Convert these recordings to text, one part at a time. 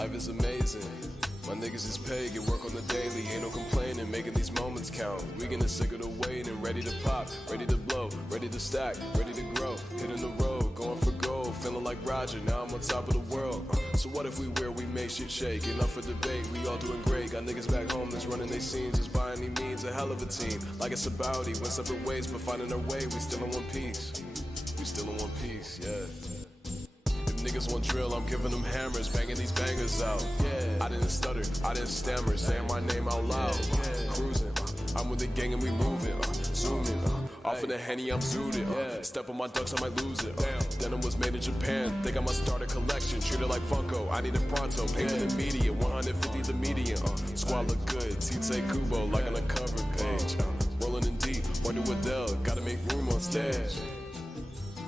Life is amazing. My niggas is paid, get work on the daily. Ain't no complaining, making these moments count. We getting sick of the waiting, ready to pop, ready to blow, ready to stack, ready to grow. Hitting the road, going for gold, feeling like Roger. Now I'm on top of the world. So what if we wear, we make shit shake? Enough for debate, we all doing great. Got niggas back home that's running their scenes, just by any means a hell of a team. Like it's a bounty, went separate ways, but finding our way. We still in one piece. We still in one piece, yeah. Niggas want drill, I'm giving them hammers, banging these bangers out. Yeah. I didn't stutter, I didn't stammer, saying my name out loud. Cruising, I'm with the gang and we moving, zooming. Off in the Henny, I'm zooted. Step on my ducks, I might lose it. Denim was made in Japan, think I must start a collection. Treat it like Funko, I need it pronto. Payment immediate, 150 the median. Squad look good, T.L.A. Kubo, like on the cover page. Rolling in deep, wonder what they'll, gotta make room on stage.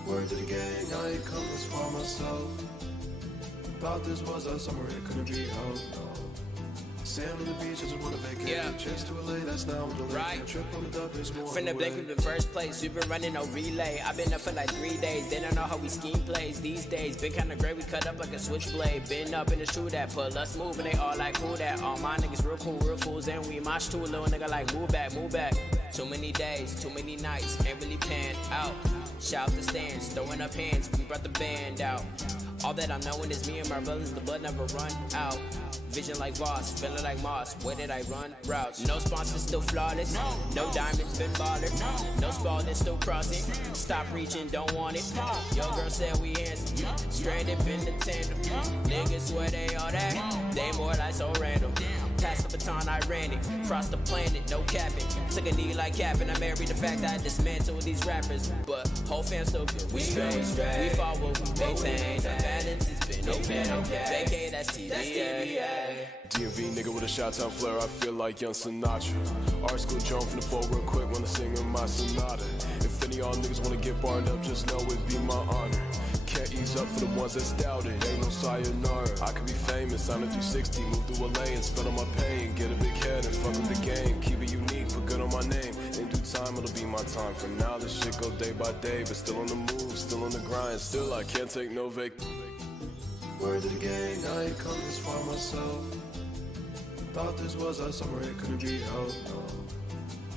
Word to the gang, I ain't come this far myself. Thought this was our summer, it couldn't be held. Sand on the beach, I just wanna vacate. Yeah. Trips to LA, that's now I'm delayed. Right. Trip on the dub, it's more From the blank from the first place, we've been running no relay. I've been up for like 3 days, they don't know how we scheme plays these days. Been kinda great, we cut up like a switchblade. Been up in the shoe that put us moving, they all like who that. All my niggas real cool, and we mosh too. Little nigga like move back. Too many days, too many nights, ain't really panned out. Shout the stands, throwing up hands, we brought the band out. All that I'm knowing is me and my brothers, the blood never run out. Vision like Voss, feeling like Moss. Where did I run? Routes. No sponsors, still flawless. No diamonds, been bothered. No spalding, still crossing. Stop reaching, don't want it. Your girl said we answer. Stranded, been the tandem. Niggas where they all that? They more like so random. Pass the baton, I ran it. Cross the planet, no capping. Took a knee like capping. I married the fact that I dismantled these rappers. But whole fam still good. We straight. We follow what we maintain. The balance has been okay. Vacay, that's TVA. DMV nigga with a shot-town flair, I feel like young Sinatra. Art school jump from the floor real quick when I sing in my sonata. If any of y'all niggas wanna get barred up, just know it'd be my honor. Can't ease up for the ones that's doubted, ain't no sayonara. I could be famous, I'm a 360, move to LA and spend on my pain. Get a big head and fuck with the game, keep it unique, put good on my name. In due time, it'll be my time. For now, this shit go day by day, but still on the move, still on the grind. Still, I can't take no vac. Word to the gang, I ain't come this far myself. Thought this was our summer, it couldn't be held.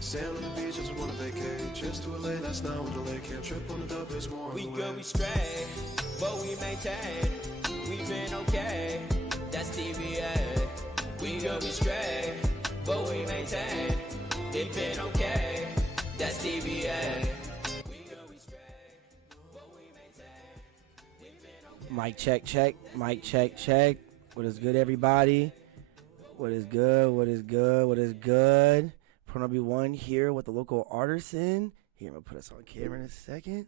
Sand on the beach, I just wanna vacate. Trips to LA, that's now I'm delayed. Can't trip on the dub, it's more on We the good, way. we straight, but we maintain. We been okay, that's TVA. We good, we straight, but we maintain. It been okay, that's TVA. We good, we straight, but we maintain. It been okay. Mic check. Mic check. What is good, everybody? What is good? Pronobi One here with the local Artisan. Here, I'm gonna put us on camera in a second.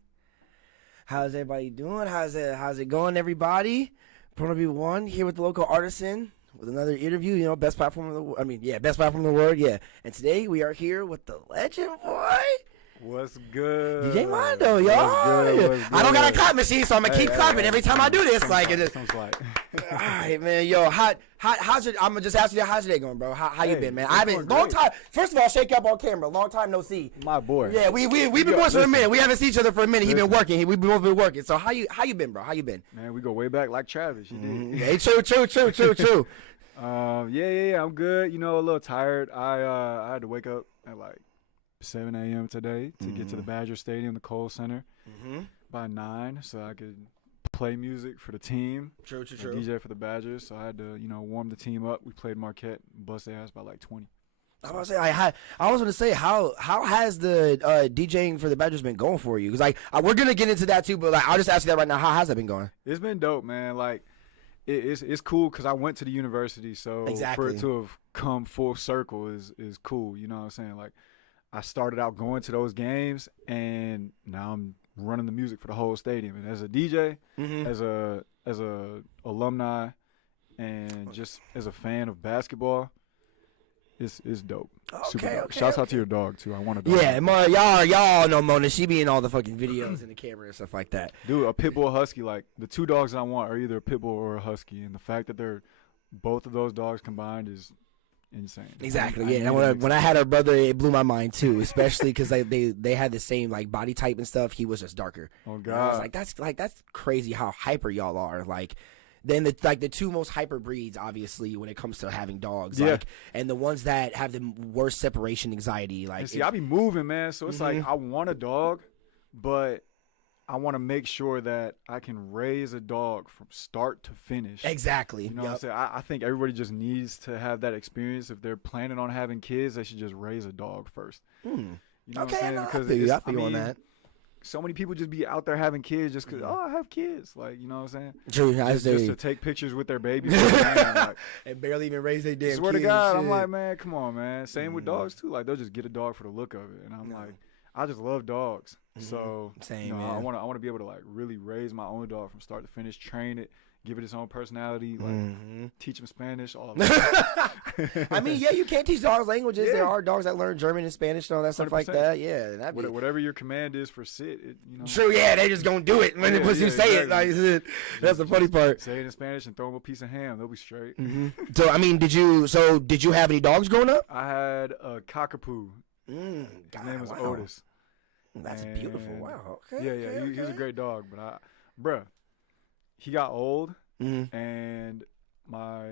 How's everybody doing? How's it going, everybody? Pronobi One here with the local Artisan with another interview. You know, best platform best platform in the world. Yeah. And today we are here with the legend boy. What's good? Djay Mando, y'all. I don't got a clap machine, so I'm gonna keep clapping every time I do this. Like it is. Sounds like. All right, man. Yo, how's your? I'm gonna just ask you, how's your day going, bro? How you been, man? I haven't long time. First of all, shake up on camera. Long time no see. My boy. Yeah, we've been boys for a minute. We haven't seen each other for a minute. He been working. We've both been working. So how you been, bro? How you been? Man, we go way back like Travis. You did. Hey, true. Yeah. I'm good. You know, a little tired. I had to wake up at like 7 a.m. today to get to the Badger Stadium, the Kohl Center, by 9, so I could play music for the team. True. DJ for the Badgers, so I had to, warm the team up. We played Marquette, bust their ass by like 20. I was gonna say, how has the DJing for the Badgers been going for you? Because like we're gonna get into that too, but like I'll just ask you that right now. How has that been going? It's been dope, man. Like it's cool because I went to the university, so for it to have come full circle is cool. You know what I'm saying? Like I started out going to those games, and now I'm running the music for the whole stadium. And as a DJ, as a alumni, and just as a fan of basketball, it's dope. Super dope. Shouts out to your dog too. I want a dog. Yeah, y'all know Mona. She be in all the fucking videos and the camera and stuff like that. Dude, a pit bull husky. Like the two dogs I want are either a pit bull or a husky, and the fact that they're both of those dogs combined is insane. Exactly. Yeah. When I had a brother, it blew my mind too, especially because they had the same like body type and stuff. He was just darker. Oh And I was God. like, that's crazy how hyper y'all are. Like, then the two most hyper breeds, obviously, when it comes to having dogs. Yeah. Like, and the ones that have the worst separation anxiety. Like, and see, I be moving, man. So it's like I want a dog, but I want to make sure that I can raise a dog from start to finish. Exactly. You know what I'm saying? I think everybody just needs to have that experience. If they're planning on having kids, they should just raise a dog first. You know what I'm saying? Because I feel on that. So many people just be out there having kids just because, I have kids. Like, you know what I'm saying? True. Just to take pictures with their babies. Like, and barely even raise their damn kids. Swear to God, I'm like, man, come on, man. Same with dogs, too. Like, they'll just get a dog for the look of it. And I'm like, I just love dogs. So same, you know, man. I want to be able to like really raise my own dog from start to finish, train it, give it its own personality, like teach him Spanish, all of that. I mean, yeah, you can't teach dogs languages. There are dogs that learn German and Spanish and all that stuff 100%. like that. Yeah, whatever your command is for sit, you know. True, yeah, they just gonna do it when you say it. Like, that's the funny part. Say it in Spanish and throw them a piece of ham; they'll be straight. So, I mean, did you have any dogs growing up? I had a cockapoo. His name was Otis. That's beautiful. Wow. Okay. Yeah. He was a great dog, but he got old, and my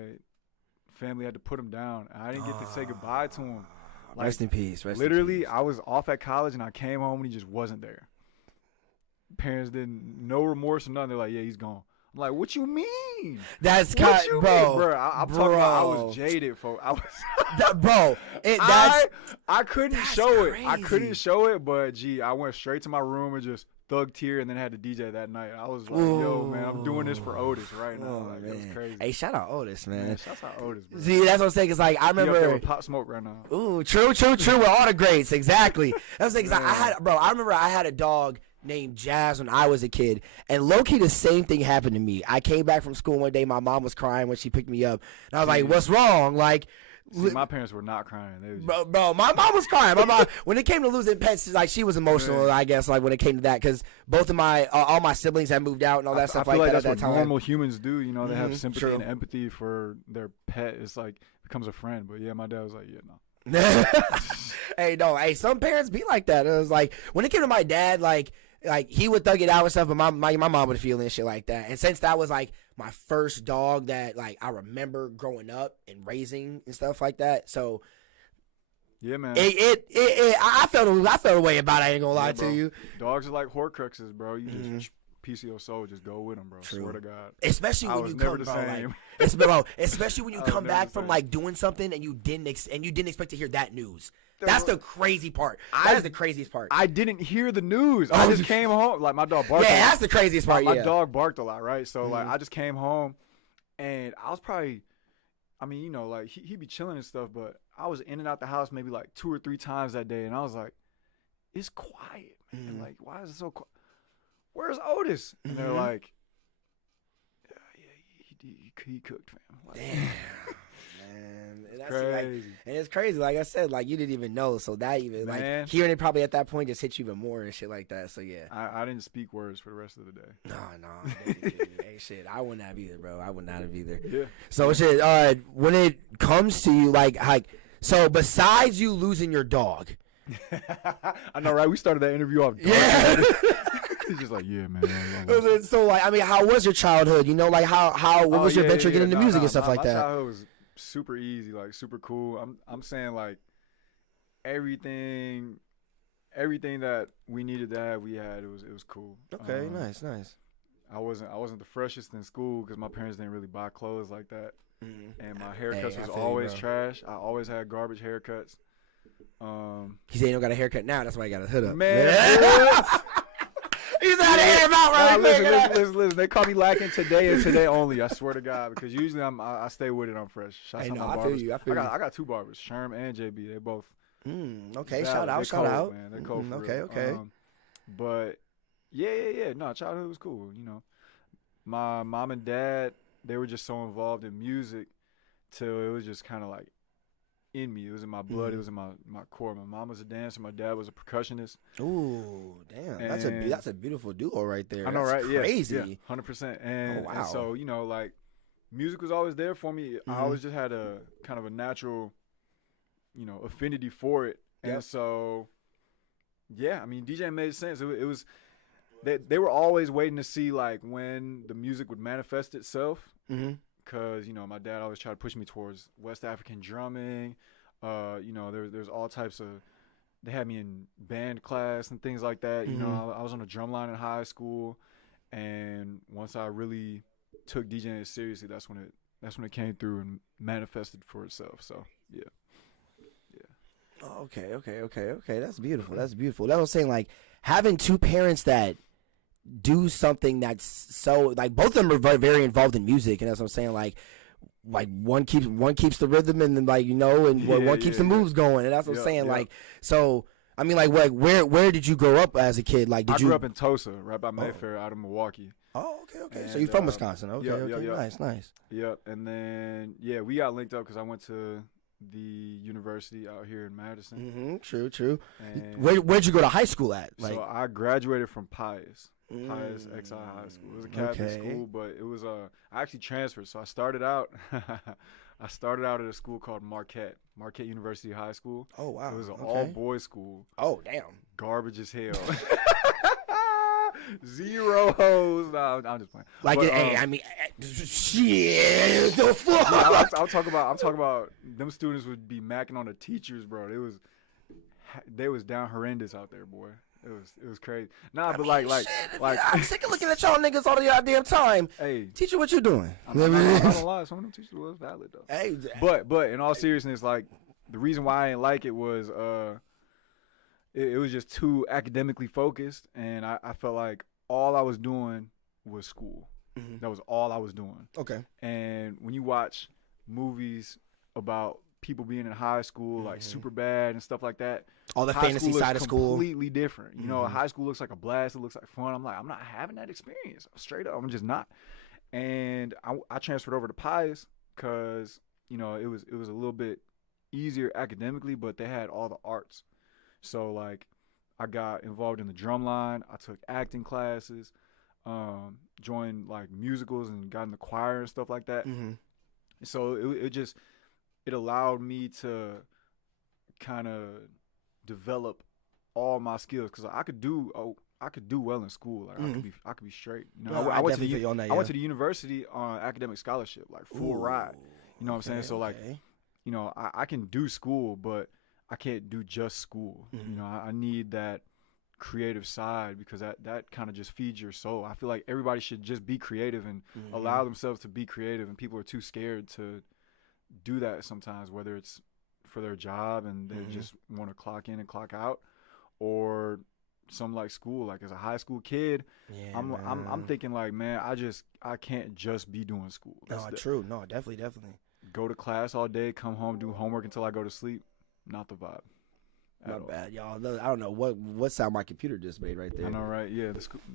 family had to put him down. I didn't get to say goodbye to him. Like, rest in peace. Literally, I was off at college, and I came home, and he just wasn't there. Parents no remorse or nothing. They're like, yeah, he's gone. I'm like, what you mean? That's bro. I'm talking about I was jaded, folks. I couldn't show it. I couldn't show it, but I went straight to my room and just thug tear, and then had to DJ that night. I was like, yo, man, I'm doing this for Otis right now. Like, that's crazy. Hey, shout out Otis, man. Shout out Otis, bro. See, that's what I'm saying. Cause like I remember up there with Pop Smoke right now. Ooh, true. With all the greats, exactly. That's what I'm saying. I remember I had a dog named Jazz when I was a kid, and low-key the same thing happened to me. I came back from school one day, my mom was crying when she picked me up, and I was like, what's wrong? Like, see, my parents were not crying. They was just... bro, my mom was crying. My mom, when it came to losing pets, like, she was emotional, I guess, like when it came to that, because both of my all my siblings had moved out and all that stuff like that. I feel like that's what normal humans do. You know, they have sympathy and empathy for their pet. It's like becomes a friend. But yeah, my dad was like, yeah, no. Hey, some parents be like that. It was like when it came to my dad, like he would thug it out and stuff, but my mom would feel and shit like that. And since that was like my first dog that like I remember growing up and raising and stuff like that, so yeah, man, I felt a way about it. I ain't gonna lie to you. Dogs are like Horcruxes, bro. You just piece of your soul, just go with them, bro. True. Swear to God. Especially when you come, especially when you come back from like doing something and you didn't expect to hear that news. That's the crazy part. That is the craziest part. I didn't hear the news. I just came home. Like, my dog barked. Yeah, that's the craziest part. My dog barked a lot, right? So, like, I just came home, and I was probably, I mean, you know, like, he'd be chilling and stuff, but I was in and out the house maybe, like, 2 or 3 times that day, and I was like, it's quiet, man. Like, why is it so quiet? Where's Otis? And they're like, yeah, he cooked, fam. Like, damn. Crazy. And it's crazy, like I said, like you didn't even know, so that even like hearing it probably at that point just hit you even more and shit like that. So yeah, I didn't speak words for the rest of the day. No, hey shit, I wouldn't have either, bro. I would not have either. Yeah. So shit, when it comes to you, like so besides you losing your dog, I know, right? We started that interview off. Yeah. He's just like, yeah, man. So like, I mean, how was your childhood? You know, like what was your venture getting into music and stuff like that? My childhood was super easy, like super cool. I'm saying like everything that we needed to have, we had. It was cool. Okay, nice. I wasn't the freshest in school because my parents didn't really buy clothes like that, and my haircuts was always trash. I always had garbage haircuts. He said he don't got a haircut now. That's why he got a hood up. Man. He's out of here about right. Listen. They call me lacking today and today only. I swear to God, because usually I stay with it. I'm fresh. I feel you. I got 2 barbers, Sherm and JB. They both. Okay, shout out. Man, they're cold. Okay. But yeah. No, childhood was cool. You know, my mom and dad, they were just so involved in music till it was just kind of like in me. It was in my blood. It was in my core. My mom was a dancer. My dad was a percussionist. Ooh, damn. That's a beautiful duo right there. I know, right? Crazy. Yeah, 100%. And, wow. And so, you know, like, music was always there for me. I always just had a kind of a natural, you know, affinity for it. And so, yeah, I mean, DJing made sense. It was they were always waiting to see like when the music would manifest itself. Because, you know, my dad always tried to push me towards West African drumming. You know, there's all types of, they had me in band class and things like that. You know, I was on a drum line in high school. And once I really took DJing seriously, that's when it came through and manifested for itself. So, yeah. Oh, okay. That's beautiful. That was saying, like, having two parents that do something that's so, like, both of them are very, very involved in music, and that's what I'm saying, like one keeps the rhythm, and then, like, you know, and one keeps the moves going, and that's what I'm saying. Like, so I mean, like, where did you grow up as a kid? Like, I grew up in Tulsa, right by Mayfair, out of Milwaukee. Oh, okay. And, so you're from Wisconsin? Okay, yep. Nice. Yep, and then we got linked up because I went to the university out here in Madison. True. And where'd you go to high school at? Like, so I graduated from Pius XI High School. It was a Catholic school, but it was I actually transferred. So I started out at a school called Marquette University High School. Oh wow! It was an all-boys school. Oh damn! Garbage as hell. Zero hoes. No, I'm just playing. Like, but, I mean, shit. The fuck. Yeah, I'm talking about them students would be macking on the teachers, bro. They was down horrendous out there, boy. It was crazy. Nah, but like I'm sick of looking at y'all niggas all the goddamn time. Hey, teacher, what you doing? I'm not gonna lie. Some of them teachers was valid though. Hey, but in all seriousness, like the reason why I didn't like it was it was just too academically focused, and I felt like all I was doing was school. That was all I was doing. Okay. And when you watch movies about people being in high school, like Superbad and stuff like that, all the fantasy side of school, completely different. You know, high school looks like a blast. It looks like fun. I'm like, I'm not having that experience. Straight up, I'm just not. And I transferred over to Pius because, you know, it was a little bit easier academically, but they had all the arts. So like, I got involved in the drum line. I took acting classes, joined like musicals and got in the choir and stuff like that. So it allowed me to kind of develop all my skills, because I could do well in school. Like I could be straight. You know, I went to the university on academic scholarship, like full ride. You know what I'm saying? So like, you know, I can do school, but I can't do just school. You know, I need that creative side, because that kind of just feeds your soul. I feel like everybody should just be creative and allow themselves to be creative, and people are too scared to do that sometimes, whether it's for their job and they just want to clock in and clock out, or some like school. Like as a high school kid, I'm thinking like, man, I can't just be doing school. True. No, definitely. Go to class all day, come home, do homework until I go to sleep. Not the vibe. Not bad, y'all. I don't know what sound my computer just made right there. I know, right? Yeah,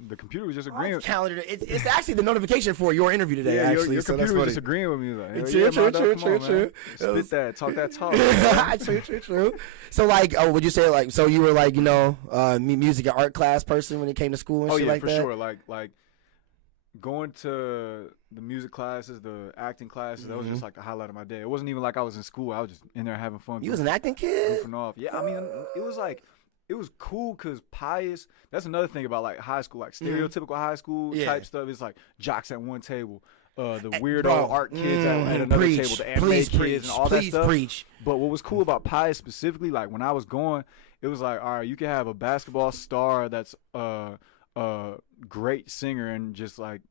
the computer was just agreeing. Calendar. It's actually the notification for your interview today. Yeah, actually, your computer was just agreeing with me. Like, True. Spit that, talk that talk. True. So like, would you say like, so you were like, you know, music and art class person when it came to school and shit like that? Oh yeah, for sure. Like going to the music classes, the acting classes, that was just like the highlight of my day. It wasn't even like I was in school. I was just in there having fun. You was an acting kid? Goofing off. Yeah, I mean, it was cool because Pius, that's another thing about like high school, like stereotypical high school type stuff. It's like jocks at one table, the weirdo art kids at another table, the anime kids and all that stuff. But what was cool about Pius specifically, like when I was going, it was like, all right, you can have a basketball star that's a great singer, and just like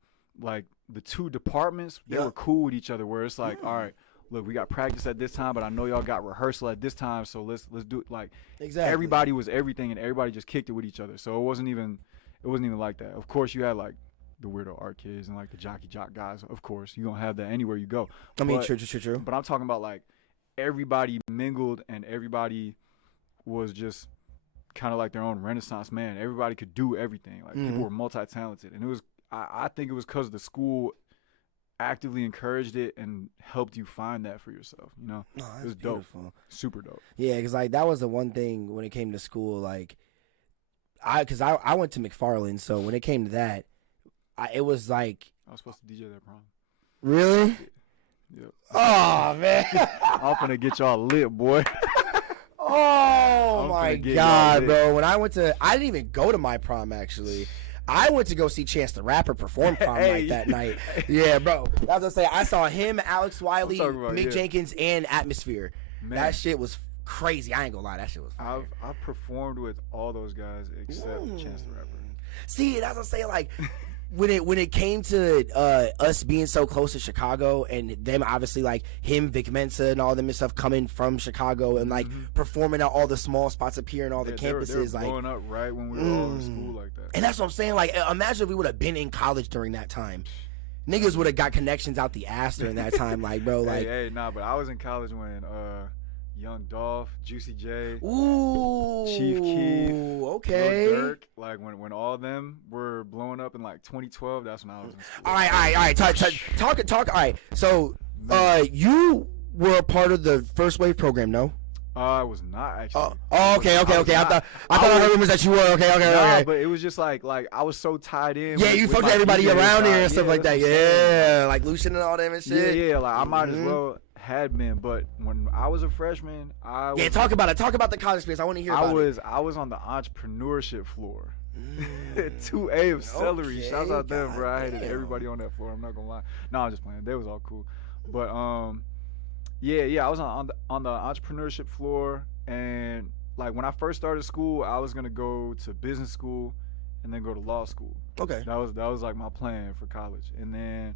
the two departments, they were cool with each other, where it's like, all right, look, we got practice at this time, but I know y'all got rehearsal at this time, so let's do it. Like, everybody was everything, and everybody just kicked it with each other. So it wasn't even like that. Of course, you had like the weirdo art kids and like the jock guys. Of course, you gonna have that anywhere you go. I mean, true. But I'm talking about like everybody mingled, and everybody was just kind of like their own Renaissance man. Everybody could do everything. Like people were multi-talented, and it was. I think it was because the school actively encouraged it and helped you find that for yourself. You know, it was beautiful. Dope, super dope. Yeah, because like that was the one thing when it came to school. Like, because I went to McFarland, so when it came to that, it was like I was supposed to DJ that prom. Really? Yep. Oh man, I'm finna get y'all lit, boy. Oh my God, bro! When I didn't even go to my prom actually. I went to go see Chance the Rapper perform prom night that night. Yeah, bro. I was gonna say I saw him, Alex Wiley, Mick Jenkins, and Atmosphere. Man. That shit was crazy. I ain't gonna lie, that shit was fire. I've performed with all those guys except Chance the Rapper. See, that's what I'm saying. Like when it came to us being so close to Chicago and them obviously like him, Vic Mensa, and all them and stuff coming from Chicago and like performing at all the small spots up here and all the campuses, they were like blowing up right when we were all in school like that. And that's what I'm saying. Like, imagine if we would have been in college during that time. Niggas would have got connections out the ass during that time. Like, bro, like. Nah, but I was in college when Young Dolph, Juicy J, ooh, Chief Keef, okay, Lil Durk, like when all of them were blowing up in like 2012, that's when I was in school. All right. Talk. All right. So, you were a part of the First Wave program, no? I was not actually. Okay. I thought I heard rumors that you were. Okay. But it was just like I was so tied in. Yeah, you fucked everybody around here and stuff like that. Yeah, like Lucian and all them and shit. Yeah. Like I might as well had been, but when I was a freshman, talk about it. Talk about the college experience. I want to hear about it. I was on the entrepreneurship floor. 2A of Celery. Okay, Shouts out them, bro. I hated damn. everybody on that floor. I'm not gonna lie. No, I'm just playing. They was all cool, but yeah. I was on the entrepreneurship floor, and like when I first started school, I was gonna go to business school, and then go to law school. Okay. That was like my plan for college, and then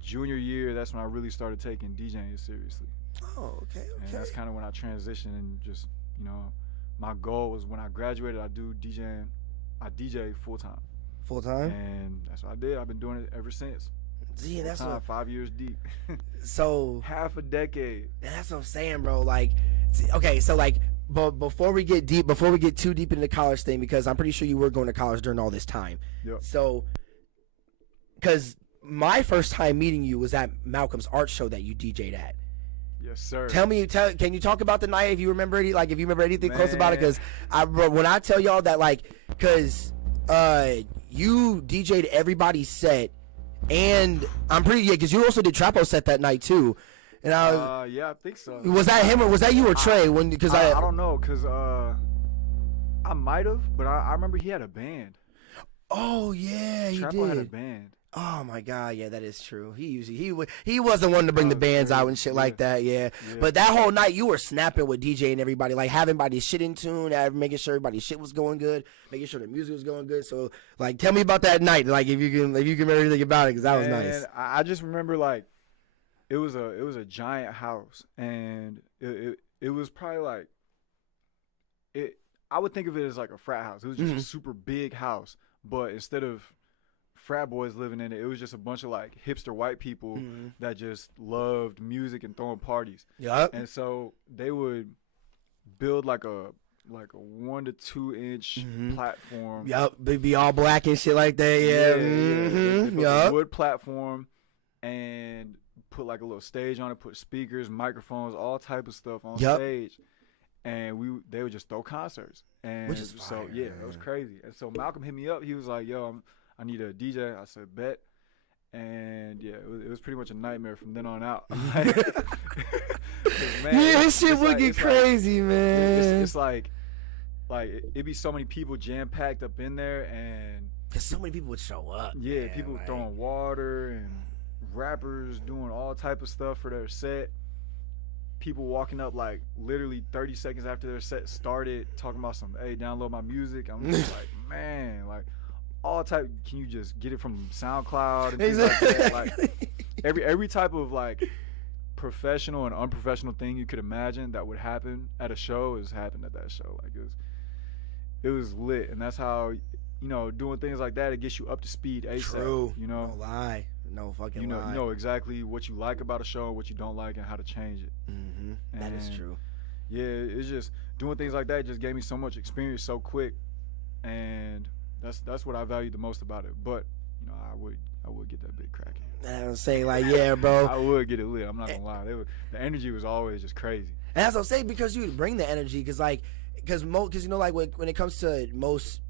junior year, that's when I really started taking DJing seriously. Oh, okay. And that's kind of when I transitioned and just, my goal was when I graduated, I DJ full time. Full time? And that's what I did. I've been doing it ever since. Yeah, that's what 5 years deep. So half a decade. That's what I'm saying, bro. Like, okay, so like, but before we get too deep into the college thing, because I'm pretty sure you were going to college during all this time. Yep. So, because my first time meeting you was at Malcolm's art show that you DJ'd at. Yes, sir. Can you talk about the night if you remember anything close about it? Because when I tell y'all that, like, because you DJ'd everybody's set, and I'm pretty because you also did Trapo set that night too. And yeah, I think so. Was that him or was that you or Trey? I don't know, because I might have, but I remember he had a band. Oh yeah, he Trapo did. had a band. Oh my God, yeah, that is true. He wasn't one to bring the bands out and shit like that, yeah. But that whole night you were snapping with DJ and everybody, like having everybody's shit in tune, making sure everybody's shit was going good, making sure the music was going good. So like, tell me about that night, like if you can remember everything about it, because that was nice. I just remember like it was a giant house, and it was probably like it. I would think of it as like a frat house. It was just a super big house, but instead of frat boys living in it, it was just a bunch of like hipster white people that just loved music and throwing parties. Yep. And so they would build like a 1 to 2 inch platform. Yep. Be all black and shit like that. Yeah. They built a wood platform and put like a little stage on it, put speakers, microphones, all type of stuff on stage. And they would just throw concerts. And which is fire, so it was crazy. And so Malcolm hit me up. He was like, "Yo, I need a DJ." I said, "Bet." And yeah, it was pretty much a nightmare from then on out. Man, this shit would get crazy, man. It's like it'd be so many people jam packed up in there, and because so many people would show up. Yeah, man, people throwing water and rappers doing all type of stuff for their set. People walking up like literally 30 seconds after their set started, talking about some, "Hey, download my music." I'm just like, man, like all type. Can you just get it from SoundCloud and things like that? Like every type of like professional and unprofessional thing you could imagine that would happen at a show has happened at that show. Like it was lit, and that's how doing things like that, it gets you up to speed ASAP. True. No lie. No fucking lie. You know exactly what you like about a show, what you don't like, and how to change it. That is true. Yeah, it's just doing things like that just gave me so much experience so quick, and that's what I value the most about it. But I would get that big cracking. I was saying, like, yeah, bro. I would get it lit. I'm not gonna lie. The energy was always just crazy. And that's what I'm saying, because you bring the energy, because like when it comes to most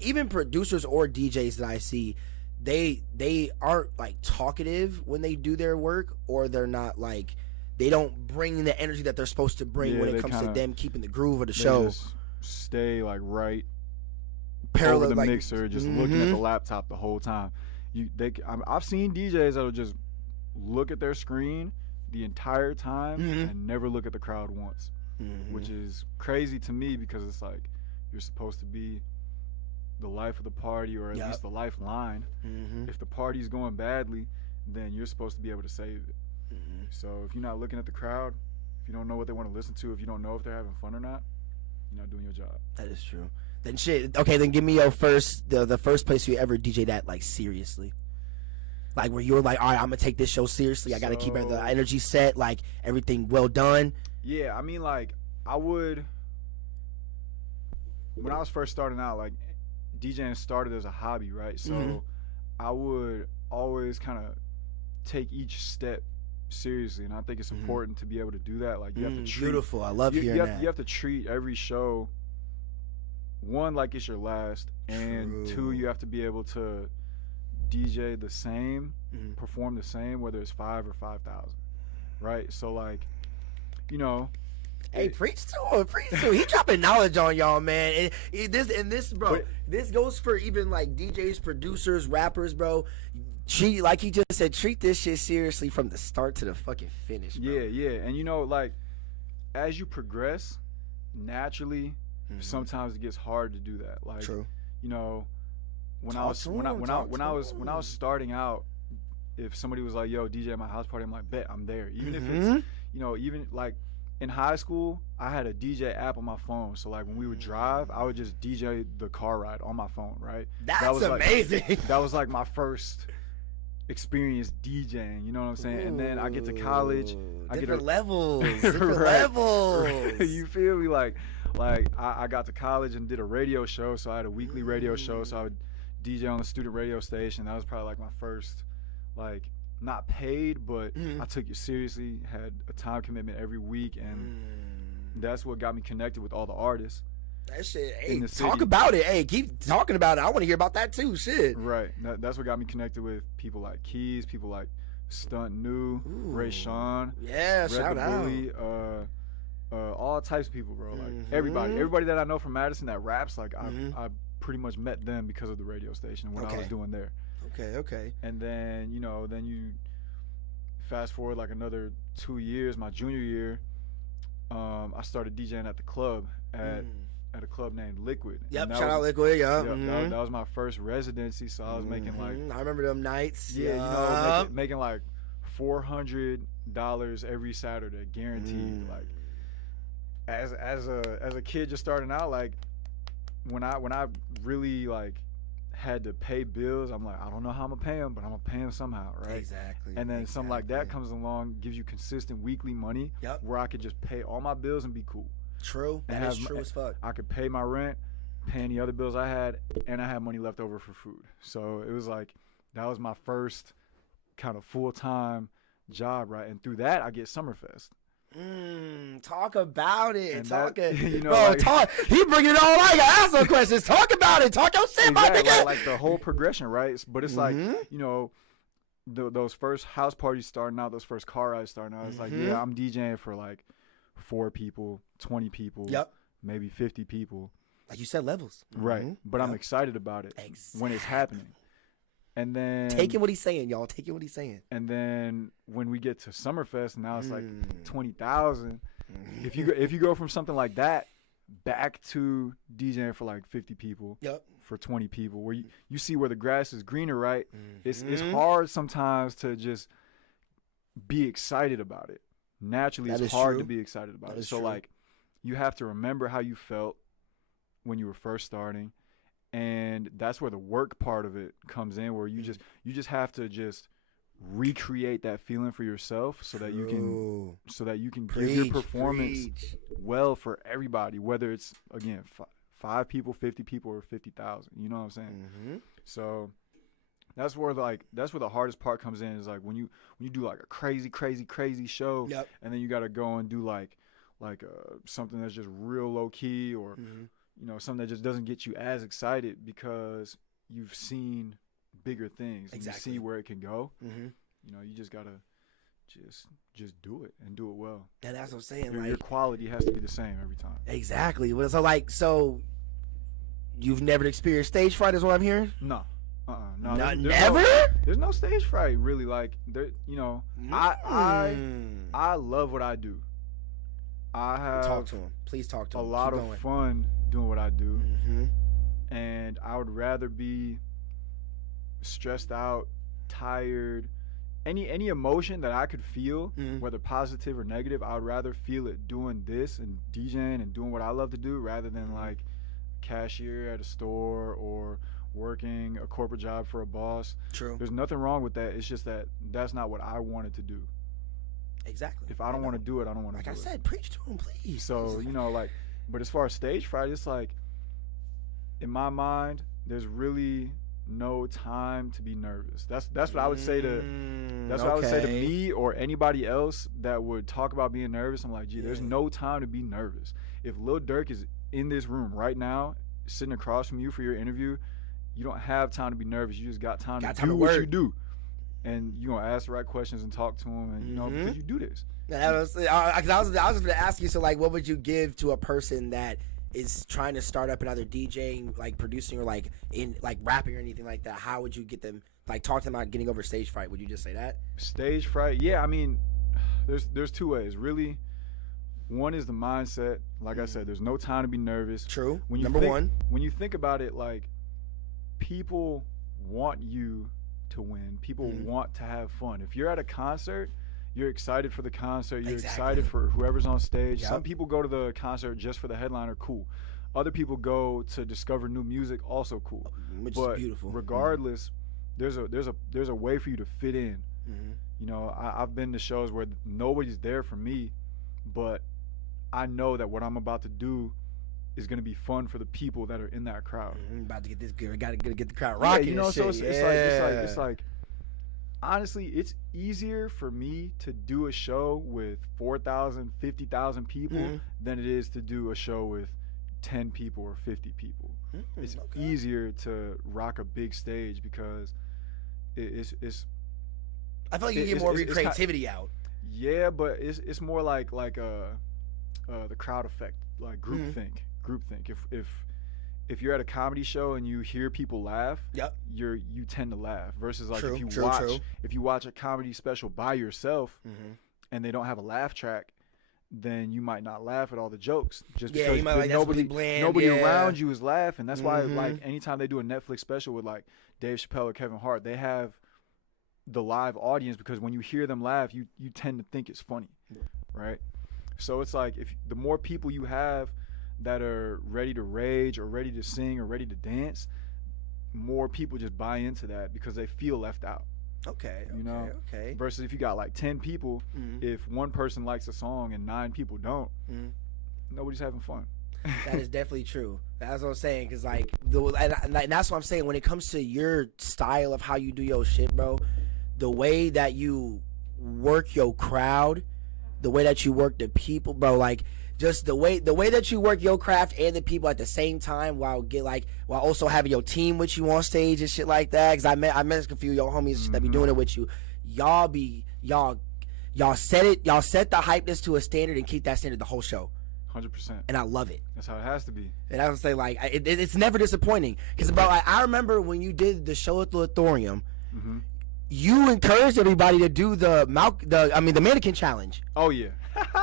even producers or DJs that I see, they aren't like talkative when they do their work, or they're not like, they don't bring the energy that they're supposed to bring when it comes to them keeping the groove of the show. Just stay like right over the mixer, just looking at the laptop the whole time. I've seen DJs that'll just look at their screen the entire time and never look at the crowd once, which is crazy to me because it's like you're supposed to be the life of the party, or at least the lifeline. If the party's going badly, then you're supposed to be able to save it. So if you're not looking at the crowd, if you don't know what they want to listen to, if you don't know if they're having fun or not, you're not doing your job. That is true. Then shit. Okay, then give me your the first place you ever DJ'd at, like, seriously. Like, where you were like, all right, I'm gonna take this show seriously. I gotta keep the energy set, like everything well done. Yeah, I mean, like, when I was first starting out, like, DJing started as a hobby, right? So I would always kind of take each step seriously, and I think it's important to be able to do that. Like, you have to treat, beautiful. I love hearing that. You have to treat every show, one, like it's your last, and two, you have to be able to DJ the same, perform the same, whether it's 5 or 5,000, right? So, like, you know. Hey, preach to him. He dropping knowledge on y'all, man. This, bro. This goes for even like DJs, producers, rappers, bro. Like he just said, treat this shit seriously from the start to the fucking finish, bro. Yeah, and you know, like, as you progress, naturally, sometimes it gets hard to do that. Like, true. You know, when I was starting out, if somebody was like, "Yo, DJ at my house party," I'm like, "Bet, I'm there." Even if it's, you know, even like. In high school, I had a DJ app on my phone. So, like, when we would drive, I would just DJ the car ride on my phone, right? That's amazing. That was, like, my first experience DJing, you know what I'm saying? And then I get to college. Different levels. Levels. You feel me? Like I got to college and did a radio show. So I had a weekly radio show. So I would DJ on the student radio station. That was probably, like, my first, like, not paid, but I took it seriously, had a time commitment every week, and that's what got me connected with all the artists. That shit, hey, talk about it. Hey, keep talking about it. I want to hear about that too, shit. Right. That's what got me connected with people like Keys, people like Stunt New, Ray Sean, yeah, shout out. Bully, all types of people, bro. Like, everybody that I know from Madison that raps, like, I pretty much met them because of the radio station and what I was doing there. Okay. And then, you know, you fast forward like another 2 years, my junior year, I started DJing at the club at a club named Liquid. Yep, shout out Liquid, yeah. That was my first residency, so I was making like... I remember them nights. Yeah, you know, making like $400 every Saturday, guaranteed. Like, as a kid just starting out, like, when I really, like, had to pay bills, I'm like, I don't know how I'm gonna pay them, but I'm gonna pay them somehow, right? Exactly. And then something like that comes along, gives you consistent weekly money, where I could just pay all my bills and be cool. True. That is true as fuck. I could pay my rent, pay any other bills I had, and I had money left over for food. So it was like, that was my first kind of full-time job, right? And through that, I get Summerfest. Talk about it. And talk it. You know, bro, like, talk. He bringing it all. I got ask some questions. Talk about it. Talk your shit, my nigga. Like the whole progression, right? But it's like, you know, those first house parties starting out, those first car rides starting out, it's like, yeah, I'm DJing for like 4 people, 20 people, maybe 50 people. Like you said, levels. Right. But I'm excited about it when it's happening. And then taking what he's saying, y'all. Taking what he's saying. And then when we get to Summerfest, now it's like 20,000. If you go from something like that back to DJing for like 50 people, for 20 people, where you see where the grass is greener, right? It's hard sometimes to just be excited about it. Naturally, it's hard to be excited about it. So like, you have to remember how you felt when you were first starting. And that's where the work part of it comes in, where you just have to just recreate that feeling for yourself, so that you can give your performance well for everybody, whether it's, again, 5 people, 50 people, or 50,000. You know what I'm saying? So that's where the hardest part comes in, is like when you do like a crazy show, and then you got to go and do like something that's just real low key, or you know, something that just doesn't get you as excited because you've seen bigger things and you see where it can go. You know, you just gotta just do it and do it well. And that's what I'm saying. Your quality has to be the same every time. Exactly. So you've never experienced stage fright, is what I'm hearing. No. No. Never. There's no stage fright really. Like there, you know, I love what I do. I have talk to him. Please talk to him. A lot of fun doing what I do, and I would rather be stressed out, tired, any emotion that I could feel, whether positive or negative. I would rather feel it doing this and DJing and doing what I love to do, rather than like cashier at a store or working a corporate job for a boss. True. There's nothing wrong with that. It's just that that's not what I wanted to do. Exactly. If I don't want to do it, I don't want to do it. Like I said, preach to him, please. So, you know, like, but as far as stage fright, it's like, in my mind, there's really no time to be nervous. That's what I would say to what I would say to me or anybody else that would talk about being nervous. I'm like, gee, there's no time to be nervous. If Lil Durk is in this room right now, sitting across from you for your interview, you don't have time to be nervous. You just got time to do what you do. And you're going to ask the right questions and talk to him, and, you know, because you do this. I was just going to ask you, so, like, what would you give to a person that is trying to start up in either DJing, like, producing, or, like, in, like, rapping or anything like that? How would you get them, like, talk to them about getting over stage fright? Would you just say that? Stage fright? Yeah, I mean, there's two ways. Really, one is the mindset. Like I said, there's no time to be nervous. True. Number one. When you think about it, like, people want you to win. People want to have fun. If you're at a concert, you're excited for the concert. You're excited for whoever's on stage. Some people go to the concert just for the headliner. Cool. Other people go to discover new music. Also cool. Which is beautiful. Regardless, there's a way for you to fit in. You know, I've been to shows where nobody's there for me, but I know that what I'm about to do is going to be fun for the people that are in that crowd. About to get this good. Got to get the crowd rocking. Yeah, you know, so it's like honestly, it's easier for me to do a show with 4,000, 50,000 people than it is to do a show with 10 people or 50 people. It's easier to rock a big stage because it's I feel like you get more of your creativity out. Yeah, but it's more like the crowd effect, like groupthink. If you're at a comedy show and you hear people laugh, you tend to laugh. Versus like if you watch a comedy special by yourself and they don't have a laugh track, then you might not laugh at all the jokes just because you might like, nobody around you is laughing. That's why like anytime they do a Netflix special with like Dave Chappelle or Kevin Hart, they have the live audience because when you hear them laugh, you tend to think it's funny, right? So it's like if the more people you have that are ready to rage or ready to sing or ready to dance, more people just buy into that because they feel left out. Okay. Versus if you got like 10 people, if one person likes a song and 9 people don't, nobody's having fun. That is definitely true. That's what I'm saying. Cause like, and that's what I'm saying. When it comes to your style of how you do your shit, bro, the way that you work your crowd, the way that you work the people, bro, like. Just the way that you work your craft and the people at the same time while also having your team with you on stage and shit like that. Cause I met a few of your homies that be doing it with you. Y'all set the hypeness to a standard and keep that standard the whole show. 100%. And I love it. That's how it has to be. And I would say like it's never disappointing. Cause bro, I remember when you did the show at the Auditorium. You encouraged everybody to do the mannequin challenge. Oh yeah.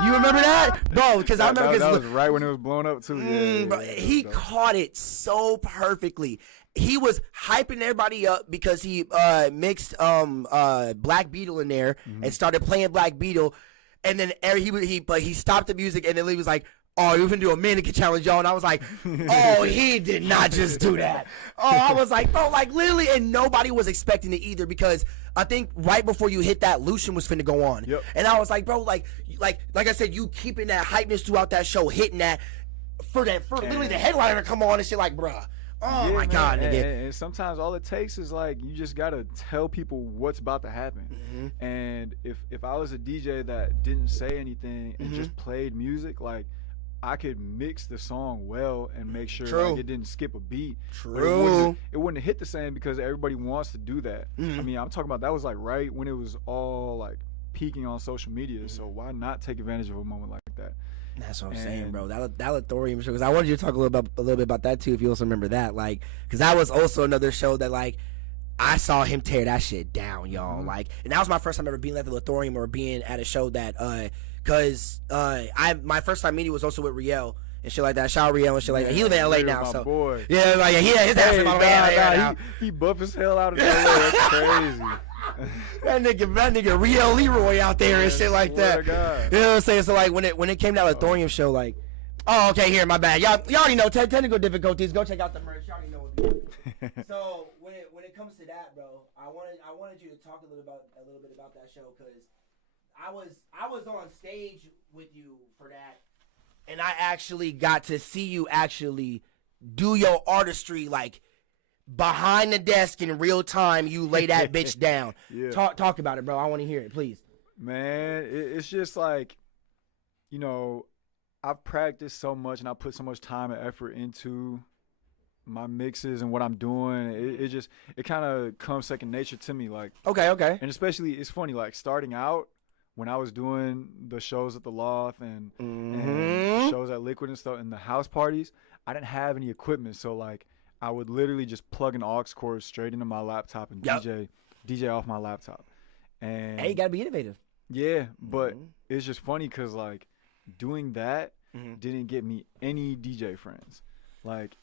You remember that, bro? Because I remember that was right when it was blown up too. Bro, he caught it so perfectly. He was hyping everybody up because he mixed Black Beetle in there and started playing Black Beetle, and then he stopped the music and then he was like, "Oh, you're gonna do a mannequin challenge, y'all." And I was like, "Oh, he did not just do that." Oh, I was like, bro, like literally, and nobody was expecting it either because I think right before you hit that, Lucian was finna go on. And I was like, bro, like I said, you keeping that hypeness throughout that show, hitting that for literally the headliner to come on and shit, like, bruh. Oh my God, nigga. And sometimes all it takes is like you just gotta tell people what's about to happen. And if I was a DJ that didn't say anything and just played music, like I could mix the song well and make sure like, it didn't skip a beat. It wouldn't have hit the same because everybody wants to do that. I mean, I'm talking about that was like right when it was all like peaking on social media. So why not take advantage of a moment like that? That's what I'm saying, bro. That Lathorium show, because I wanted you to talk a little bit about that too, if you also remember that. Like, because that was also another show that, like, I saw him tear that shit down, y'all. Like, and that was my first time ever being at the Lathorium or being at a show that, because my first time meeting was also with Riel and shit like that. Shout out Riel and shit like that. He live in LA now, so boy. Yeah, like his ass is my man. He buff as hell out of LA. That's crazy. that nigga Riel Leroy out there and shit like that. You know what I'm saying? So like when it came to that Lathorium show, like, oh, okay, here, my bad. Y'all already know technical difficulties. Go check out the merch. Y'all already know what it is. So when it comes to that, bro, I wanted you to talk a little bit about that show, because I was on stage with you for that, and I actually got to see you actually do your artistry, like, behind the desk in real time. You lay that bitch down. Yeah. Talk about it, bro. I want to hear it, please. Man, it's just like, you know, I've practiced so much and I put so much time and effort into my mixes and what I'm doing. It kind of comes second nature to me. Like, okay. And especially, it's funny, like, starting out when I was doing the shows at the Loft and shows at Liquid and stuff and the house parties, I didn't have any equipment. So, like, I would literally just plug an aux cord straight into my laptop and DJ off my laptop. And hey, you gotta be innovative. Yeah, but it's just funny because, like, doing that didn't get me any DJ friends. Like,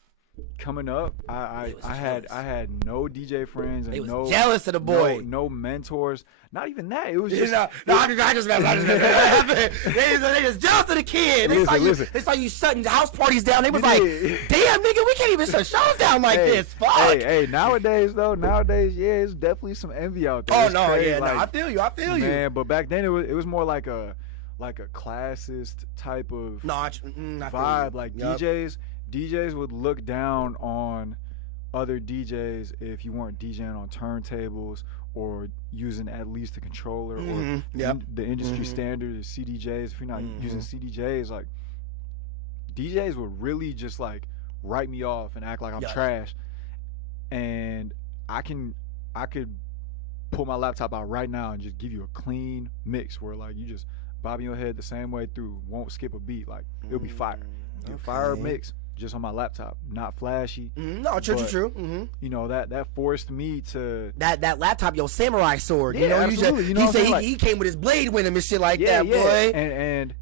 coming up, I had no DJ friends and they was jealous of the boy. No mentors. Not even that. It was just I just they just jealous of the kid. They saw you shutting house parties down. They was like, damn, nigga, we can't even shut shows down like this. Fuck. Hey, nowadays, yeah, it's definitely some envy out there. Oh, no, crazy. Yeah, like, no, I feel you. Man, but back then it was more like a classist type of vibe. Like, DJs would look down on other DJs if you weren't DJing on turntables or using at least a controller or the industry standard is CDJs. If you're not using CDJs, like, DJs would really just, like, write me off and act like I'm trash. And I could pull my laptop out right now and just give you a clean mix where, like, you just bobbing your head the same way through, won't skip a beat. Like, it'll be fire. Fire mix. Just on my laptop, not flashy. No, true. You know, that forced me to that laptop, your samurai sword. Yeah, you know, absolutely. He said he came with his blade with him and shit like that, boy. And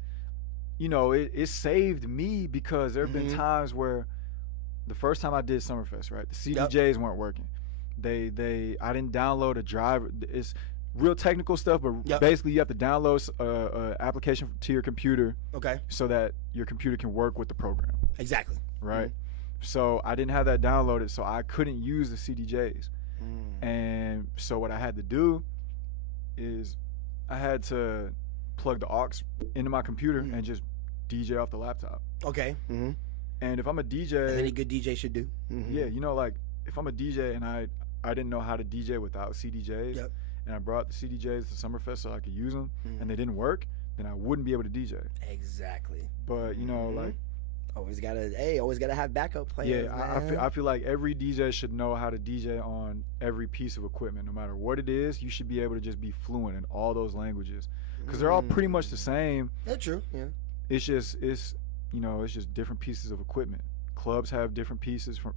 you know, it saved me because there have been times where the first time I did Summerfest, right, the CDJs weren't working. I didn't download a driver. It's real technical stuff, but basically you have to download an application to your computer, so that your computer can work with the program. Exactly. Right. So I didn't have that downloaded, so I couldn't use the CDJs. And so what I had to do is I had to plug the aux into my computer and just DJ off the laptop. Okay. And if I'm a DJ, as any good DJ should do. Yeah, you know, like, if I'm a DJ and I didn't know how to DJ without CDJs, and I brought the CDJs to Summerfest so I could use them, and they didn't work, then I wouldn't be able to DJ. Exactly. But you know, like, always gotta have backup plans. Yeah, I feel like every DJ should know how to DJ on every piece of equipment, no matter what it is. You should be able to just be fluent in all those languages, because they're all pretty much the same. That's true. Yeah. It's just different pieces of equipment. Clubs have different pieces from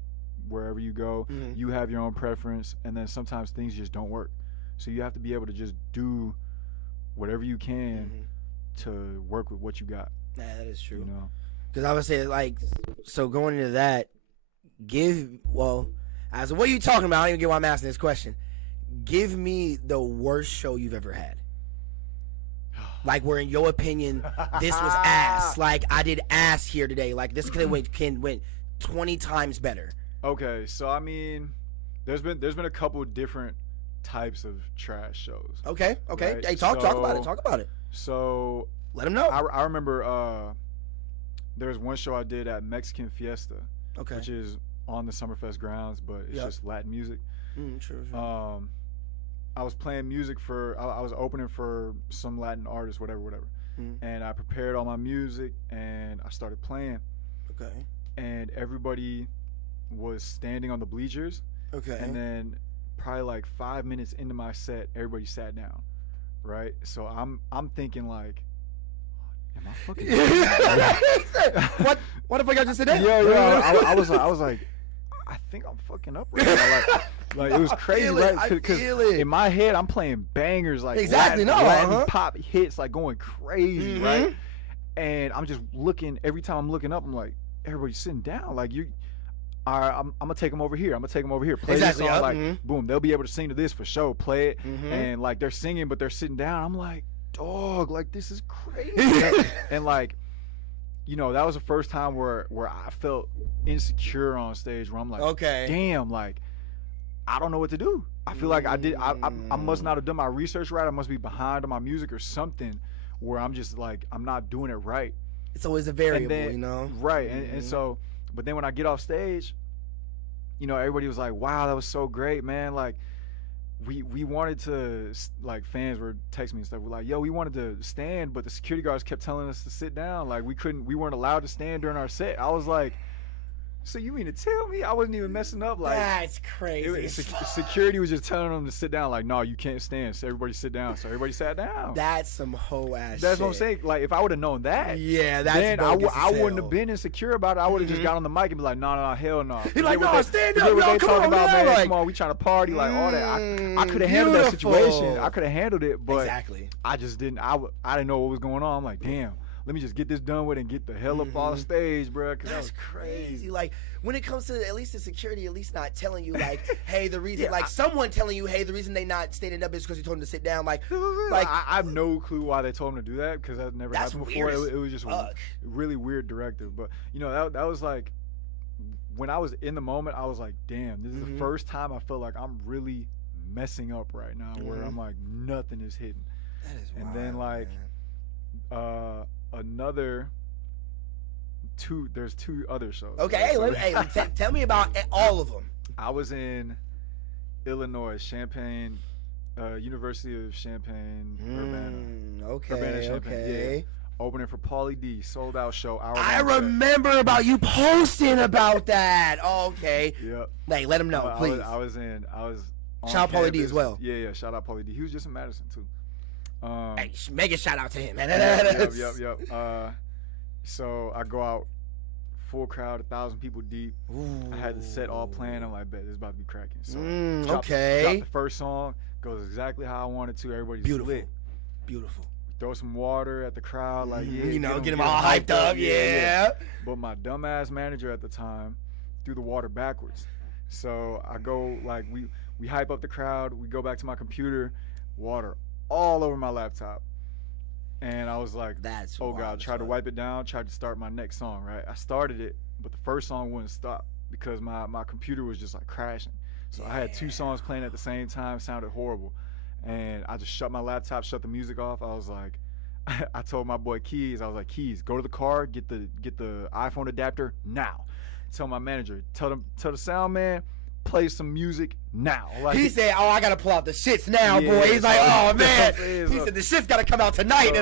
wherever you go. You have your own preference, and then sometimes things just don't work. So you have to be able to just do whatever you can to work with what you got. Yeah, that is true. You know. Because I would say, like, so going into that, as what are you talking about? I don't even get why I'm asking this question. Give me the worst show you've ever had. Like, where in your opinion, this was ass. Like, I did ass here today. Like, this went 20 times better. Okay, so I mean, there's been a couple different types of trash shows. Okay. Right? Hey, talk about it. So let them know. I remember there's one show I did at Mexican Fiesta, which is on the Summerfest grounds, but it's just Latin music. True. I was playing music I was opening for some Latin artists, whatever. And I prepared all my music and I started playing. Okay. And everybody was standing on the bleachers. Okay. And then probably like 5 minutes into my set, everybody sat down. Right? So I'm thinking, like, am I fucking? What if I got just sit down? I was like, I think I'm fucking up right now. Like it was crazy, right? Because in my head, I'm playing bangers like Latin pop hits, like going crazy, right? And I'm just looking. Every time I'm looking up, I'm like, everybody's sitting down. Like you, all right, I'm gonna take them over here. Play this song, like boom, they'll be able to sing to this for sure. Play it, and like they're singing, but they're sitting down. I'm like, dog, like this is crazy. And like, you know, that was the first time where I felt insecure on stage. Where I'm like, okay, damn, like I don't know what to do. I feel like I must not have done my research right. I must be behind on my music or something. Where I'm just like, I'm not doing it right. It's always a variable, you know? Right. And so, but then when I get off stage, you know, everybody was like, wow, that was so great, man. Like, we wanted to, like, fans were texting me and stuff. We're like, yo, we wanted to stand, but the security guards kept telling us to sit down. Like, we weren't allowed to stand during our set. I was like, so you mean to tell me I wasn't even messing up? Like, that's crazy. Security was just telling them to sit down. Like, no, you can't stand. So everybody sit down. So everybody sat down. That's some hoe ass shit. That's what I'm saying. Like, if I would have known that, then I wouldn't have been insecure about it. I would have just got on the mic and be like, no, hell no. He's like, no, stand up. What they talking about, man? Like, come on, we trying to party, like all that. I could have handled that situation. I could have handled it, but I just didn't. I didn't know what was going on. I'm like, damn. Let me just get this done with and get the hell up off stage, bro. That's crazy. Like, when it comes to at least the security, at least not telling you, like, hey, the reason, like, someone telling you, hey, the reason they not standing up is because you told them to sit down. Like I have no clue why they told them to do that because that never happened before. It was just a really weird directive. But, you know, that was like, when I was in the moment, I was like, damn, this is the first time I feel like I'm really messing up right now where I'm like, nothing is hitting. That is wild, and then, like, there's two other shows. Okay, tell me about all of them. I was in Illinois, Champaign, University of Champaign, Urbana. Okay. Yeah. Opening for Pauly D, sold out show. I remember about you posting about that. Okay. Yep. Hey, let him know, please. I was on shout out Pauly D as well. Yeah, shout out Pauly D. He was just in Madison too. Hey, make a shout out to him, man. Yep. So I go out, full crowd, 1,000 people deep. Ooh. I had the set all planned. I'm like, bet this is about to be cracking. So drop the first song, goes exactly how I wanted to. Everybody's lit. Beautiful. Throw some water at the crowd, like get them all hyped up. Yeah. But my dumbass manager at the time threw the water backwards. So I go like we hype up the crowd. We go back to my computer, water all over my laptop. And I was like, oh God, tried to wipe it down, tried to start my next song, right? I started it, but the first song wouldn't stop because my computer was just like crashing. So I had two songs playing at the same time, sounded horrible. And I just shut my laptop, shut the music off. I was like, I told my boy Keys, I was like, Keys, go to the car, get the iPhone adapter now. Tell my manager, tell the sound man, play some music now. Like, he said, oh, I gotta pull out the shits now, boy. He's like, oh man. He said the shit's gotta come out tonight.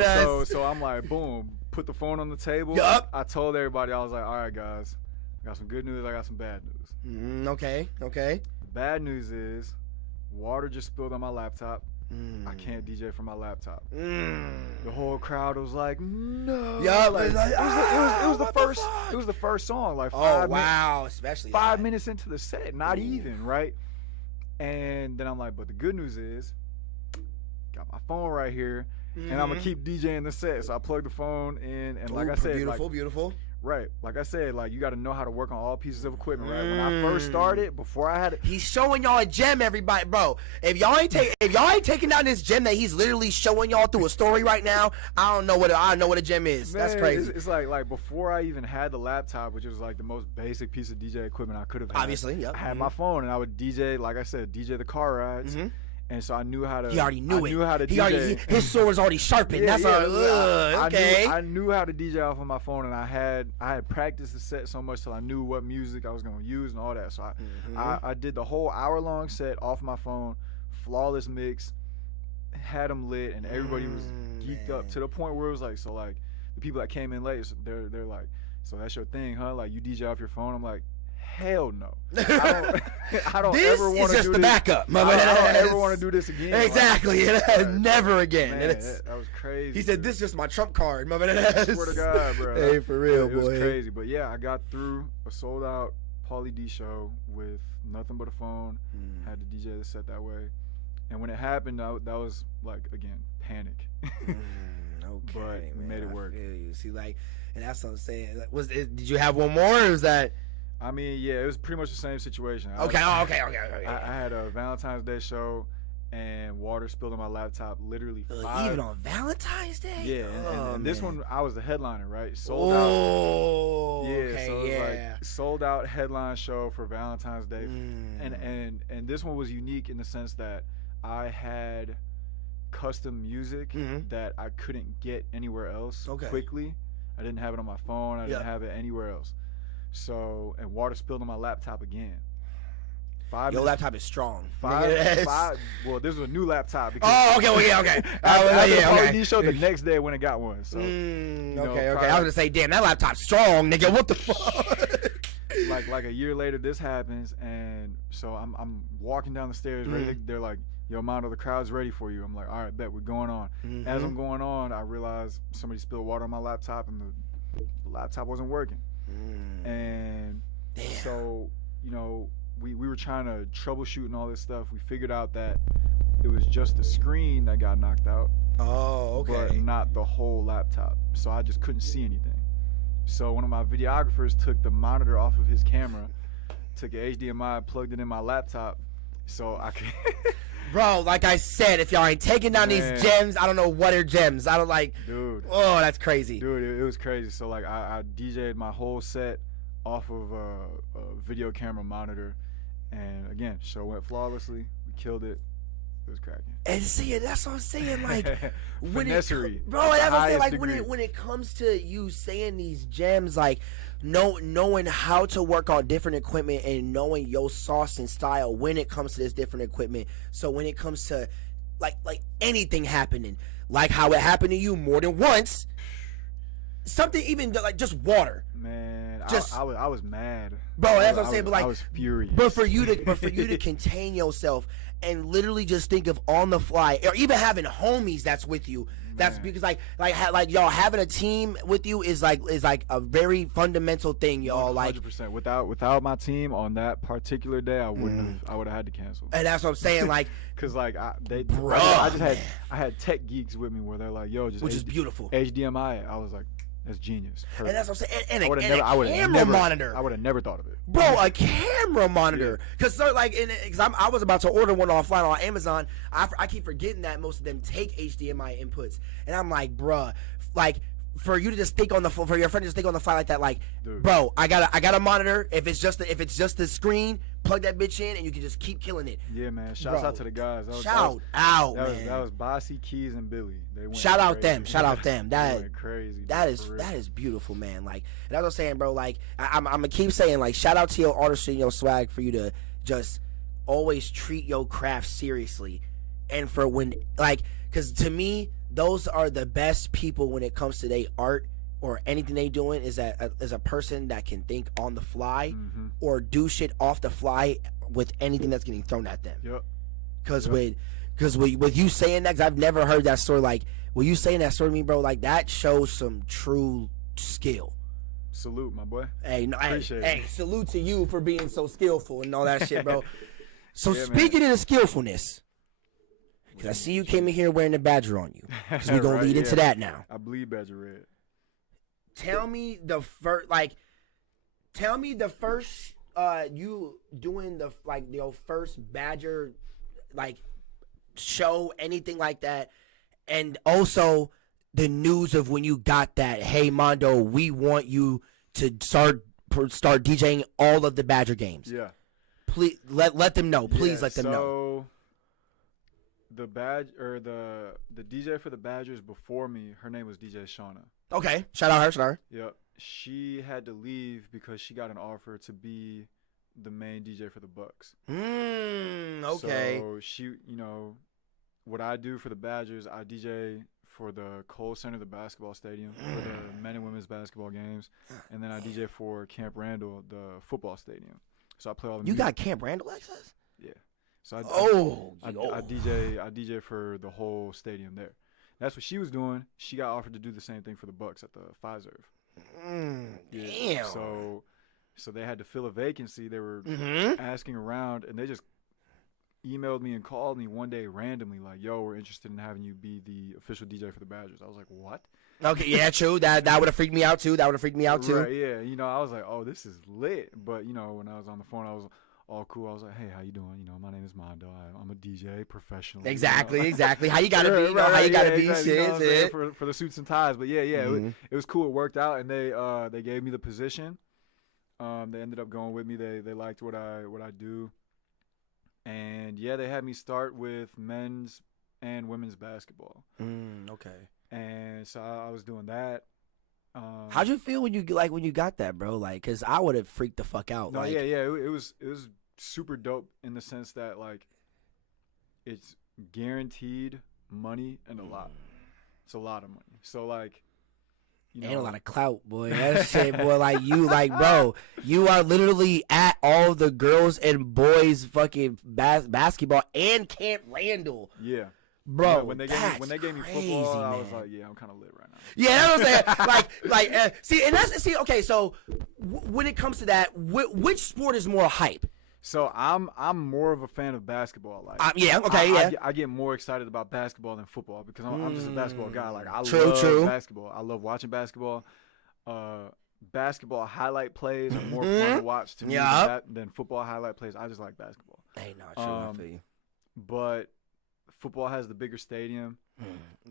So I'm like, boom, put the phone on the table. Yup. I told everybody, I was like, all right guys, I got some good news, I got some bad news. Okay. The bad news is water just spilled on my laptop. I can't DJ from my laptop. The whole crowd was like, no. Yeah, it was the first song, like especially 5 minutes into the set, not even, right? And then I'm like, but the good news is, got my phone right here, and I'm gonna keep DJing the set. So I plugged the phone in, and like I said, beautiful. Right, like I said, like you got to know how to work on all pieces of equipment, right? When I first started, before I had it, he's showing y'all a gem, everybody, bro. If y'all ain't taking down this gem that he's literally showing y'all through a story right now, I don't know what a gem is. Man, that's crazy. It's like before I even had the laptop, which was like the most basic piece of DJ equipment I could have had. Obviously, yep. I had my phone, and I would DJ, like I said, DJ the car rides. And so I knew how to. He already knew I knew how to DJ. His sword was already sharpened. Okay. I knew how to DJ off of my phone, and I had practiced the set so much till I knew what music I was gonna use and all that. So I did the whole hour-long set off my phone, flawless mix, had them lit, and everybody was geeked up to the point where it was like, so like the people that came in late, they're like, so that's your thing, huh? Like you DJ off your phone? I'm like, hell no. I don't this ever want to do this. This is just the backup. I don't ever want to do this again. Exactly. Never again. Man, that was crazy. He said, this is just my trump card. I swear to God, bro. Hey, for real, it boy. It was crazy. But yeah, I got through a sold out Pauly D show with nothing but a phone. Had the DJ set that way. And when it happened, that was like, again, panic. Okay, but man, made it work. I feel you. See, like, and that's what I'm saying. Did you have one more, or was that? I mean, yeah, it was pretty much the same situation. Okay. I had a Valentine's Day show, and water spilled on my laptop. Literally even on Valentine's Day. Yeah, and this one I was the headliner, right? Sold out. Oh, yeah. Okay, so it was like sold out headline show for Valentine's Day, and this one was unique in the sense that I had custom music that I couldn't get anywhere else quickly. I didn't have it on my phone. I didn't have it anywhere else. So, and water spilled on my laptop again. Your laptop is strong. Well, this was a new laptop. Okay. After the Pauly D show, the next day I went and got one. So, okay. I was gonna say, damn, that laptop's strong, nigga. What the fuck? like a year later, this happens, and so I'm walking down the stairs. They're like, yo, Mondo, the crowd's ready for you. I'm like, all right, bet, we're going on. As I'm going on, I realized somebody spilled water on my laptop, and the laptop wasn't working. And so, you know, we were trying to troubleshoot and all this stuff. We figured out that it was just the screen that got knocked out. Oh, okay. But not the whole laptop. So I just couldn't see anything. So one of my videographers took the monitor off of his camera, took an HDMI, plugged it in my laptop, so I could. Bro, like I said, if y'all ain't taking down these gems, I don't know what are gems. I don't like. Dude. Oh, that's crazy. Dude, it was crazy. So like I DJ'd my whole set off of a video camera monitor, and again, show went flawlessly. We killed it. It was cracking. And see, that's what I'm saying. Like, Finessery. Bro, that's what I'm saying. Like, when it comes to you saying these gems, like, knowing how to work on different equipment and knowing your sauce and style when it comes to this different equipment. So when it comes to like anything happening, like how it happened to you more than once, something even like just water. Man, just I was mad, bro. That's what I'm saying. But like, I was furious. But for you to contain yourself and literally just think of on the fly, or even having homies that's with you. That's because like y'all having a team with you is like a very fundamental thing, y'all. 100%. Like 100%. Without my team on that particular day, I wouldn't have. I would have had to cancel. And that's what I'm saying. Like, cause like I had tech geeks with me where they're like, yo, just which is beautiful. HDMI. I was like, that's genius. Perfect. And that's what I'm saying. And a camera monitor. I would have never thought of it. Bro, a camera monitor. Because I was about to order one offline on Amazon. I keep forgetting that most of them take HDMI inputs. And I'm like, bruh, like, for you to just think on the for your friend to just think on the fly like that, like, dude, bro, I got a monitor. If it's just the screen, plug that bitch in and you can just keep killing it. Yeah, man. Shouts out to the guys. Shout out, man. That was Bossy, Keys, and Billy. They went Shout out crazy. them. Shout out them. That went crazy. That is beautiful, man. Like, and that's what I'm saying, bro. Like, I'm gonna keep saying, like, shout out to your artistry and your swag for you to just always treat your craft seriously, and for when, like, because to me, those are the best people when it comes to their art or anything they doing. Is a person that can think on the fly or do shit off the fly with anything that's getting thrown at them. Yep. Because with you saying that, 'cause I've never heard that story. Like, when you saying that story to me, bro, like, that shows some true skill. Salute, my boy. Hey, salute to you for being so skillful and all that shit, bro. So speaking of the skillfulness, because I see you came in here wearing the badger on you. Because we're going to lead into that now. I bleed badger red. Tell me the first, you doing your first badger, like, show, anything like that. And also the news of when you got that, hey, Mondo, we want you to start DJing all of the badger games. Yeah. Please let them know. Please let them know. So the DJ for the Badgers before me, her name was DJ Shauna. Okay. Shout out her. Yep. She had to leave because she got an offer to be the main DJ for the Bucks. Okay. So she, what I do for the Badgers, I DJ for the Kohl Center, the basketball stadium, for the men and women's basketball games, and then I DJ for Camp Randall, the football stadium. So I play all the. You got Camp Randall access? Yeah. So I DJ for the whole stadium there. That's what she was doing. She got offered to do the same thing for the Bucks at the Fiserv. Damn. So they had to fill a vacancy. They were asking around, and they just emailed me and called me one day randomly, like, "Yo, we're interested in having you be the official DJ for the Badgers." I was like, "What?" Okay, yeah, true. That would have freaked me out too. Right, yeah. You know, I was like, "Oh, this is lit." But you know, when I was on the phone, I was all cool. I was like, "Hey, how you doing? You know, my name is Mondo. I'm a DJ professionally." Exactly. How you gotta be? How you gotta be? Exactly, Shit. For the suits and ties. But yeah, it was cool. It worked out, and they gave me the position. They ended up going with me. They liked what I do, and yeah, they had me start with men's and women's basketball. Okay. And so I was doing that. How'd you feel when you got that, bro? Like, cause I would have freaked the fuck out. No, like, yeah, it was super dope in the sense that like it's guaranteed money and a lot. It's a lot of money. So like. You know, and a lot of clout, boy. That shit, boy. Like bro, you are literally at all the girls and boys fucking basketball and Camp Randall. Yeah, bro. Yeah, when they gave me football, man. I was like, yeah, I'm kind of lit right now. Yeah, that's what I'm saying. Okay. So when it comes to that, which sport is more hype? So I'm more of a fan of basketball. Like I get more excited about basketball than football because I'm just a basketball guy. Like I love basketball. I love watching basketball. Basketball highlight plays are more fun to watch to me than football highlight plays. I just like basketball. Hey, not true. I feel you. But football has the bigger stadium,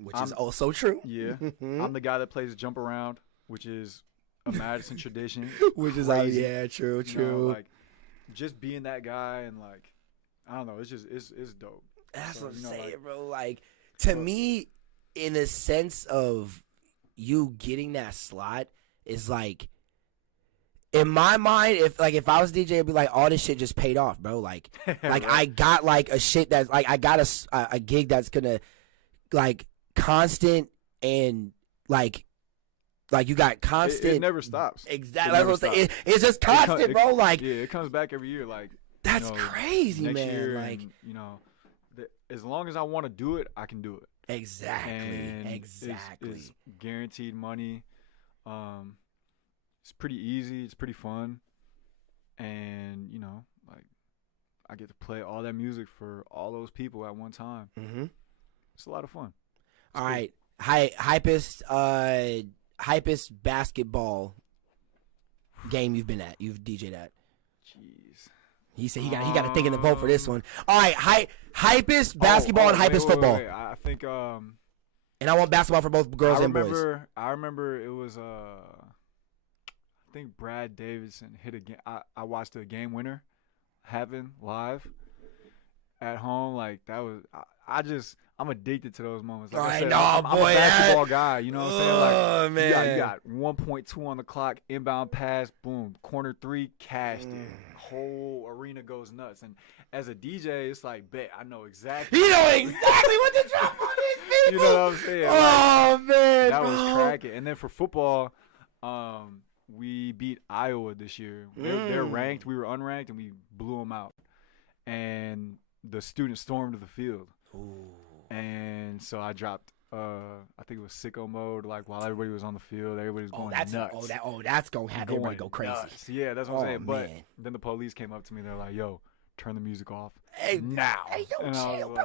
which is also true. Yeah, I'm the guy that plays jump around, which is a Madison tradition. Which is true. You know, like. Just being that guy and like, I don't know, it's dope. That's what I'm saying, bro. Like to me, in the sense of you getting that slot is like, in my mind, if I was DJ, it'd be like all this shit just paid off, bro. Like, like I got like a shit that's like I got a gig that's gonna like constant and like you got constant. It never stops. Exactly. That's what I'm saying. It's just constant, bro. Like, yeah, it comes back every year. Like, that's crazy, next man. Year like, and, you know, as long as I want to do it, I can do it. Exactly. And exactly. It's guaranteed money. It's pretty easy. It's pretty fun. And, you know, like, I get to play all that music for all those people at one time. It's a lot of fun. All right. Hypest basketball game you've been at? You've DJ'd at? Jeez. He said he got to think in the vote for this one. All right, hypest basketball and hypest football. Wait. I think and I want basketball for both girls and boys. I remember it was I think Brad Davidson hit a game. I watched a game winner happen live at home. Like that was I'm addicted to those moments. Like I said, I'm a basketball guy. You know what I'm saying? Like, man. You got 1.2 on the clock, inbound pass, boom, corner three, cashed it. Whole arena goes nuts. And as a DJ, it's like, bet, I know exactly. You know exactly what to drop on these people. You know what I'm saying? Oh, like, man, that was cracking. And then for football, we beat Iowa this year. They're ranked. We were unranked, and we blew them out. And the students stormed the field. Ooh. And so I dropped, I think it was sicko mode, like while everybody was on the field, everybody was going nuts. That's going to have everybody go crazy. Nuts. Yeah, that's what I'm saying. But then the police came up to me. They're like, yo, turn the music off now. Hey, yo, and chill, bro.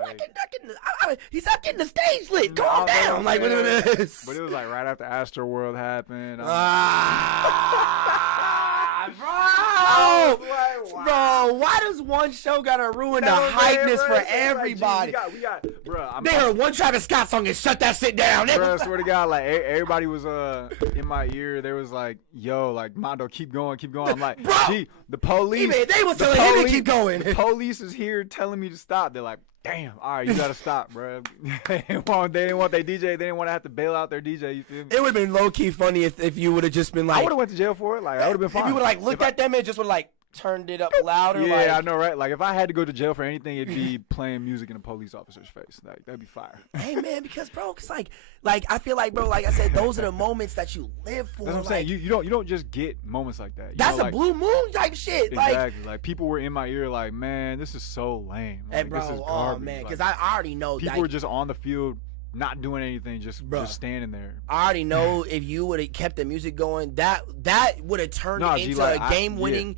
He's not getting the stage lit. Calm down. Like, what it is. But it was like right after Astro World happened. Bro, why does one show gotta ruin the hypeness for everybody? We got, bro. They heard one Travis Scott song and shut that shit down. Bro, I swear to God, like everybody was in my ear. They was like, "Yo, like Mondo, keep going." I'm like, bro, gee, the police. They was telling him to keep going. The police is here telling me to stop. They're like, damn, all right, you gotta stop, bro. They didn't want their DJ. They didn't want to have to bail out their DJ. You feel me? It would have been low key funny if you would have just been like, I would have went to jail for it. Like I would have been fine. If you would have like looked at them and just would like turned it up louder. Yeah, like, I know, right? Like, if I had to go to jail for anything, it'd be playing music in a police officer's face. Like, that'd be fire. Hey, man, because, bro, it's like I feel like, bro, like I said, those are the moments that you live for. That's what I'm saying. You don't just get moments like that. That's a blue moon type shit. Exactly. Like, people were in my ear like, man, this is so lame. Like, hey, bro, this is oh, garbage. man, because like, I already know. People were just on the field, not doing anything, just standing there. I already know if you would have kept the music going, that would have turned into a game-winning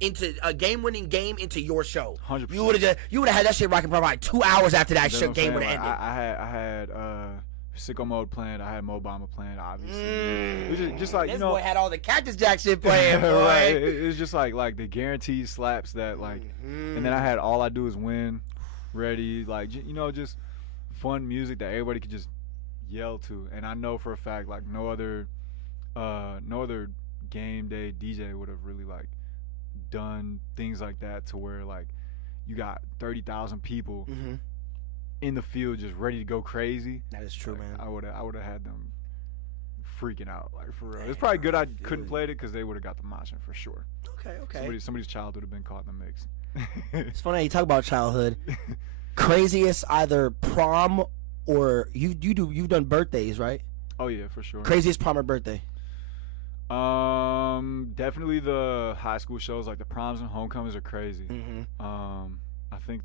into a game-winning game into your show. 100%. You would have had that shit rocking for like 2 hours after that shit game would have ended. I had Sicko Mode playing. I had Mo Bamba playing. Obviously, it was just like this boy had all the Cactus Jack shit playing. Boy. Right. It was just like the guaranteed slaps that like, and then I had All I Do Is Win, ready, like just fun music that everybody could just yell to. And I know for a fact like no other game day DJ would have really like done things like that to where like you got 30,000 people in the field just ready to go crazy. That is true, like, man. I would have had them freaking out like for real. Damn, it's probably good I couldn't play it because they would have got the moshing for sure. Okay. Somebody's child would have been caught in the mix. It's funny how you talk about childhood. Craziest either prom or you've done birthdays, right? Oh yeah, for sure. Craziest prom or birthday? Definitely the high school shows, like the proms and homecomings are crazy. I think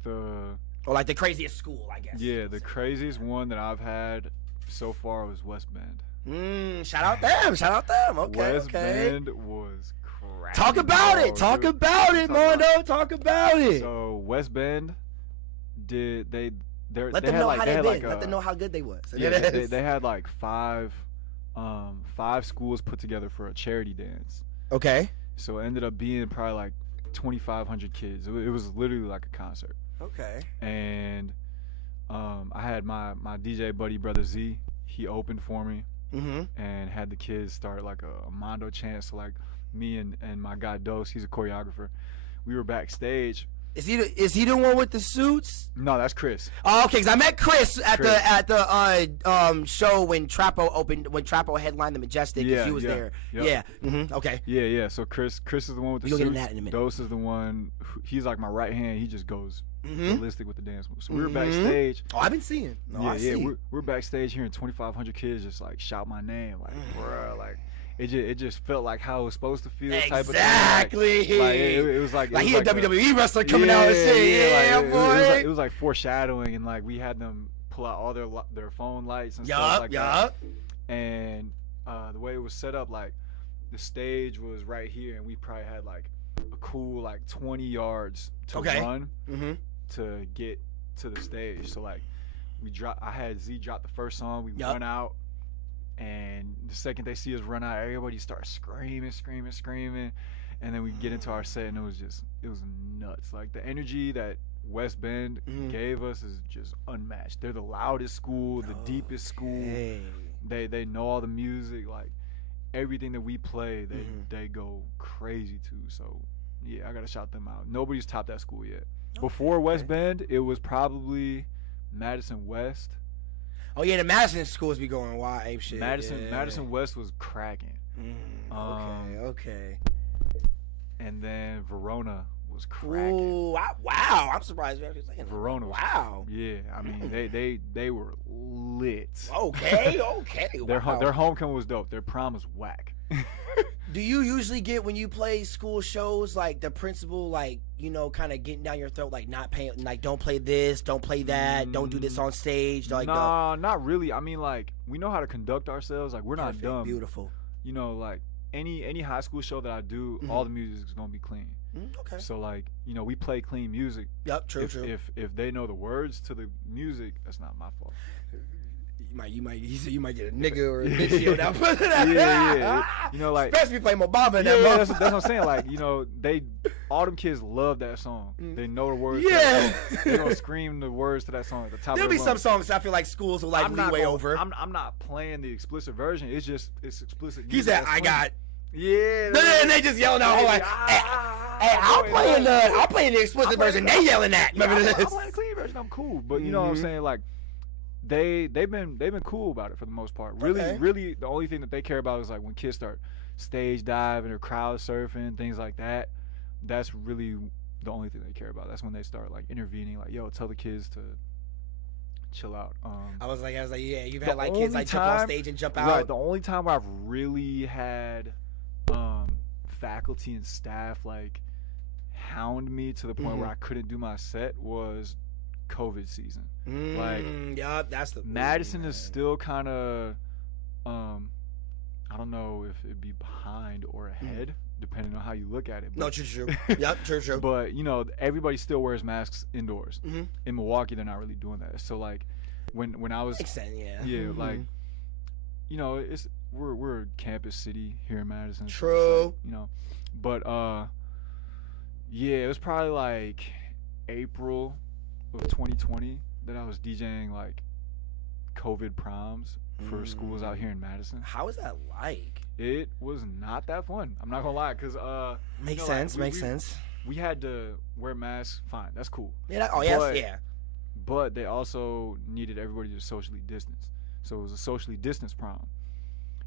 like the craziest school, I guess. Yeah, the craziest one that I've had so far was West Bend. Shout out them. Okay, West Bend was crazy. Talk about it, Mondo. Talk about it. So West Bend let them know how they been. Let them know how good they was. Yeah, they had like five schools put together for a charity dance. Okay. So it ended up being probably like 2,500 kids. It was literally like a concert. Okay. And I had my DJ buddy, Brother Z. He opened for me and had the kids start like a Mondo chant. So like me and my guy Dose, he's a choreographer. We were backstage. Is he the one with the suits? No, that's Chris. Oh, okay. Cause I met Chris at the show when Trapo headlined the Majestic. Yeah, he was there. Yep. Yeah. Okay. Yeah. So Chris is the one with the suits. You'll get in that in a minute. Dose is the one. He's like my right hand. He just goes ballistic with the dance moves. So we were backstage. Oh, I've been seeing. We're backstage hearing 2,500 kids just like shout my name, like bruh, like. It just felt like how it was supposed to feel. Exactly. Type of thing. Like it was like he a WWE wrestler coming out and saying, boy. It was like foreshadowing, and like we had them pull out all their phone lights and stuff like that. And the way it was set up, like the stage was right here, and we probably had like a cool like 20 yards to run to get to the stage. So like I had Z drop the first song. We run out. And the second they see us run out, everybody starts screaming, and then we get into our set, and it was nuts. Like the energy that West Bend gave us is just unmatched. They're the loudest school, the deepest school. They know all the music, like everything that we play, they go crazy to. So yeah, I gotta shout them out. Nobody's topped that school yet. Before West Bend, it was probably Madison West. Oh yeah, the Madison schools be going wild ape shit. Madison West was cracking. Okay. And then Verona was cracking. Ooh, wow! I'm surprised you're saying Verona. Wow. Yeah, I mean they were lit. Okay. Their homecoming was dope. Their prom was whack. Do you usually get when you play school shows like the principal like kind of getting down your throat like not paying like don't play this, don't play that, don't do this on stage? Like nah, not really. I mean like we know how to conduct ourselves. Like we're not dumb. Beautiful. Like any high school show that I do, all the music is gonna be clean. Okay. So like we play clean music. Yep. True. If they know the words to the music, that's not my fault. You might get a nigga or a bitch yelled out. Yeah. Like especially play Mobamba in that that's what I'm saying. Like all them kids love that song. They know the words. Yeah. They're gonna scream the words to that song at the top. There'll of their be lungs. some songs I feel like schools will like leeway over. I'm not playing the explicit version. It's explicit. He said I got. Yeah. And they just yelling out like, hey, I'm playing the explicit version. They yelling that. Remember this? I'm playing the clean version. I'm cool, but you know what I'm saying? Like, they've been cool about it for the most part. Really, the only thing that they care about is like when kids start stage diving or crowd surfing, things like that. that's really the only thing they care about. That's when they start like intervening, like, yo, tell the kids to chill out. I was like, yeah, you've had like kids like jump off stage and jump out. Right, the only time where I've really had faculty and staff like hound me to the point where I couldn't do my set was COVID season. Yeah, that's the Madison is still kind of I don't know if it'd be behind or ahead, depending on how you look at it. But, no, true. Yep, true. But you know, everybody still wears masks indoors. In Milwaukee, they're not really doing that. So like, when I was like, you know, we're a campus city here in Madison. True. So like, you know, but yeah, it was probably like April of 2020 that I was DJing like COVID proms for schools out here in Madison. How was that like? It was not that fun. I'm not gonna lie, cause makes sense. We had to wear masks. Fine, that's cool. Yeah. But they also needed everybody to socially distance. So it was a socially distanced prom.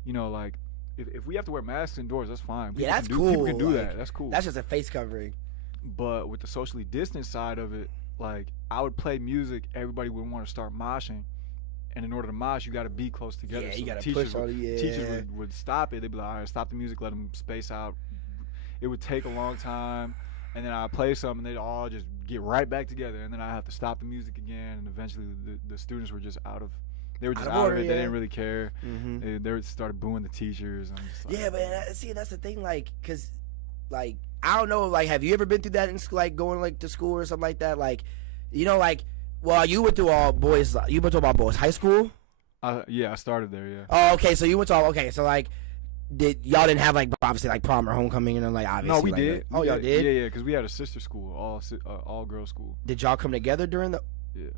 You know, like if we have to wear masks indoors, that's fine. That's cool. People can do that. That's cool. That's just a face covering. But with the socially distanced side of it, like I would play music, everybody would want to start moshing. And in order to mosh, you got to be close together. Yeah, so you got to teachers push on it. Teachers would stop it. They'd be like, all right, stop the music, let them space out. It would take a long time. And then I'd play something, and they'd all just get right back together. And then I'd have to stop the music again. And eventually the students were just out of it. They didn't really care. They started booing the teachers. I'm just like, yeah, but see, that's the thing. Like, because, like, I don't know. Like, have you ever been through that in school, like going like to school or something like that? Like, you know, like, well, you went through all boys. You went to all boys high school. Yeah, I started there. Yeah. Oh, okay. So you went to all. Okay, so like, y'all didn't have like obviously like prom or homecoming and then like obviously. No, we like, did. Oh, y'all did. Yeah, because we had a sister school, all girls school. Did y'all come together during the? Yeah.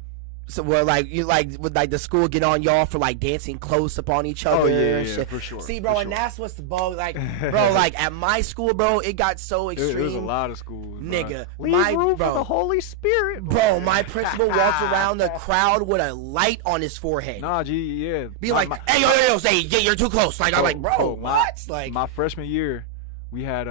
So well, like you would like the school get on y'all for like dancing close upon each other? Oh yeah, and shit? For sure. See, bro, and that's what's the bug. Like, bro, like at my school, bro, it got so extreme. It was a lot of schools, nigga. We room for the Holy Spirit, bro. My principal walked around the crowd with a light on his forehead. Nah, yeah. Be like, hey, yo, say, yeah, you're too close. Like, I'm like, bro, what? Like, my freshman year, we had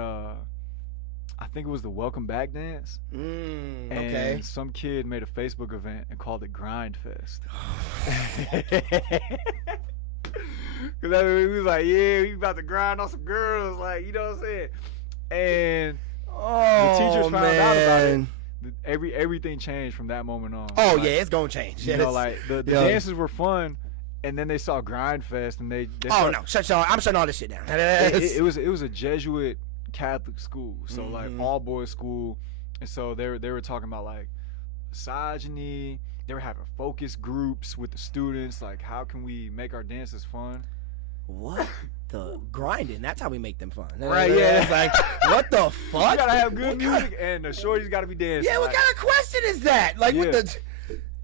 I think it was the Welcome Back dance. And some kid made a Facebook event and called it Grind Fest. Because I mean, we was like, yeah, we about to grind on some girls. Like, you know what I'm saying? And the teachers found out about it. Everything changed from that moment on. Oh, like, yeah, it's going to change. You know, like, the dances were fun. And then they saw Grind Fest, and they no, I'm shutting all this shit down. It was a Jesuit Catholic school, so like all boys school, and so they were talking about like misogyny. They were having focus groups with the students, like how can we make our dances fun? What the grinding? That's how we make them fun, right? Yeah, it's like what the fuck? You gotta have good music, and the shorties gotta be dancing. Yeah, what kind of question is that? Like with the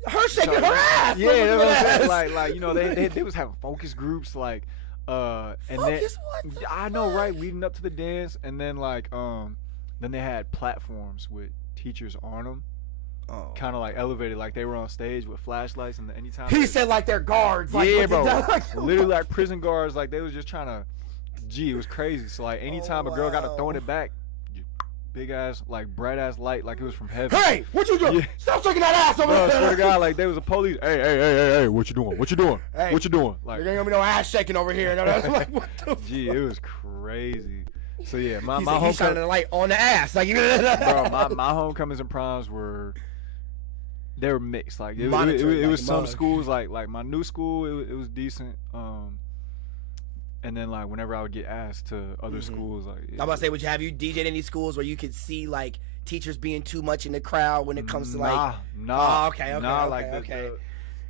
her shaking her ass. Yeah, that's what I'm saying. Like you know they was having focus groups like. And focus, then I know, right? Leading up to the dance, and then like then they had platforms with teachers on them, kind of like elevated, like they were on stage with flashlights, and anytime he said like they're guards, like, yeah, bro, literally like prison guards, like they was just trying to, it was crazy. So like anytime a girl got to throwing it back, big ass, like bright ass light, like it was from heaven. Hey, what you doing? Yeah. Stop shaking that ass over there. I swear to God, like they was a police. Hey, what you doing? What you doing? Hey, what you doing? Like there ain't gonna be no ass shaking over here. Like, what the Gee, it was crazy. So yeah, my homecoming shining the light on the ass, like bro. My homecomings and proms were mixed. Like it was some schools like my new school, it was decent. And then like whenever I would get asked to other schools, like I'm about to say, would you have DJed in any schools where you could see like teachers being too much in the crowd when it comes to like nah, oh, okay.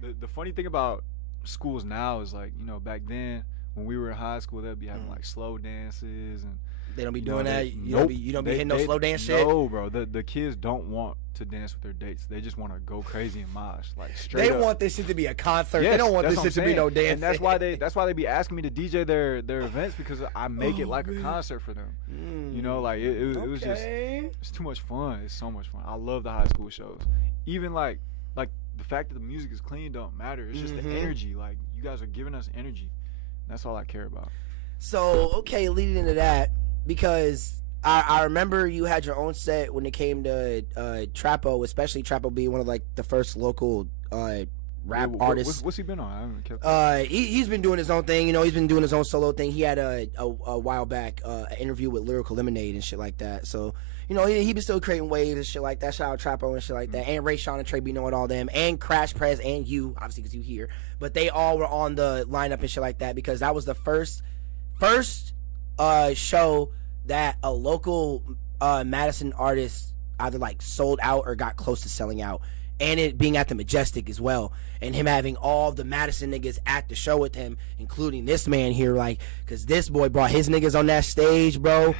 The funny thing about schools now is like, you know, back then when we were in high school, they'd be having like slow dances, and they don't be doing that. You don't be hitting no slow dance shit. No, bro. The kids don't want to dance with their dates. They just want to go crazy and mosh, like straight. They want this shit to be a concert. Yes, they don't want this shit to be no dance. And that's why they be asking me to DJ their events, because I make it like a concert for them. You know, like it was just, it's too much fun. It's so much fun. I love the high school shows. Even like the fact that the music is clean don't matter. It's just the energy. Like you guys are giving us energy. That's all I care about. So okay, leading into that, because I remember you had your own set when it came to Trapo, especially Trapo being one of like the first local rap artists. What's he been on? I haven't kept he's been doing his own thing. You know, he's been doing his own solo thing. He had a while back an interview with Lyrical Lemonade and shit like that. So you know, he been still creating waves and shit like that. Shout out Trapo and shit like that. And Ray Sean and Trey Bino and all them. And Crash Prez and you, obviously because you here. But they all were on the lineup and shit like that because that was the first show that a local Madison artist either like sold out or got close to selling out. And it being at the Majestic as well. And him having all the Madison niggas at the show with him, including this man here, like, because this boy brought his niggas on that stage, bro.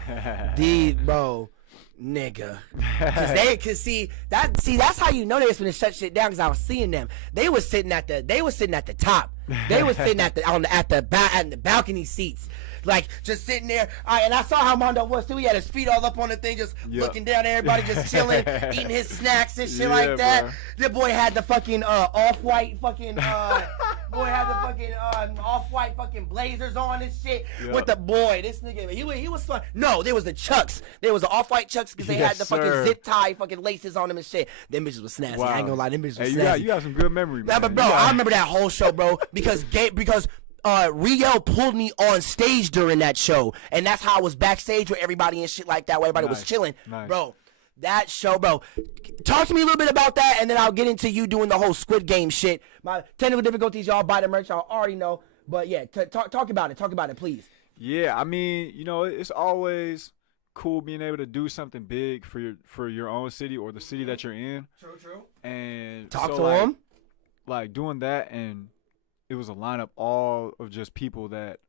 Bro. Nigga, that's how you know they was finna shut shit down. Cause I was seeing them. They was sitting at the top. They was sitting at the balcony seats, like just sitting there. All right, and I saw how Mondo was too. He had his feet all up on the thing, just looking down at everybody, just chilling, eating his snacks and shit like that. Bro. The boy had the fucking off-white fucking off-white fucking blazers on and shit. With the boy, this nigga, he was fun. No, there was the Chucks. There was the off-white Chucks because they had the fucking zip tie fucking laces on them and shit. Them bitches was snazzy. Wow. I ain't gonna lie, them bitches was snazzy. You got some good memory, man. But bro, I remember that whole show, bro, because Riel pulled me on stage during that show, and that's how I was backstage with everybody and shit like that, where everybody was chilling. Bro, that show, bro. Talk to me a little bit about that, and then I'll get into you doing the whole Squid Game shit. My technical difficulties, y'all buy the merch, y'all already know. But yeah, talk about it. Talk about it, please. Yeah, I mean, you know, it's always cool being able to do something big for your own city or the city that you're in. True. And talk to them. Like doing that, and it was a lineup all of just people that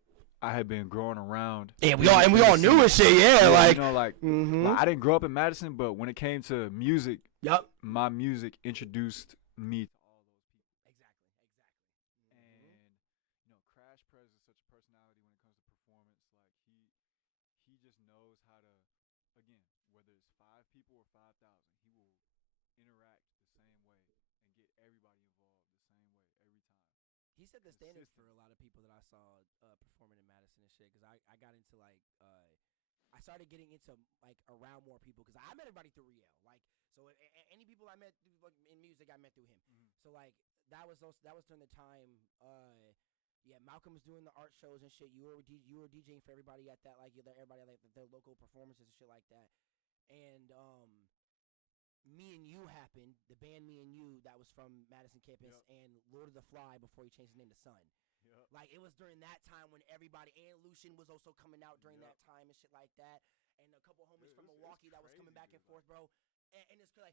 I had been growing around. Yeah, we all knew and shit. Yeah, like you know, like I didn't grow up in Madison, but when it came to music, my music introduced me to all those people. Exactly. And you know, Crash Prez is such a personality when it comes to performance. Like he just knows how to, again, whether it's 5 people or 5,000, he will interact the same way and get everybody involved the same way every time. He set the standard for a lot of people that I saw performing in Madison and shit. Because I got into like I started getting into like around more people because I met everybody through Riel. Like so, any people I met in music, I met through him. So like that was during the time. Yeah, Malcolm was doing the art shows and shit. You were DJing for everybody at that, like everybody at like the local performances and shit like that. And Me and You happened. The band Me and You that was from Madison campus and Lord of the Fly before he changed his name to Sun. Like it was during that time when everybody and Lucian was also coming out during that time and shit like that. And a couple homies from Milwaukee that was coming back and forth, bro. And it's like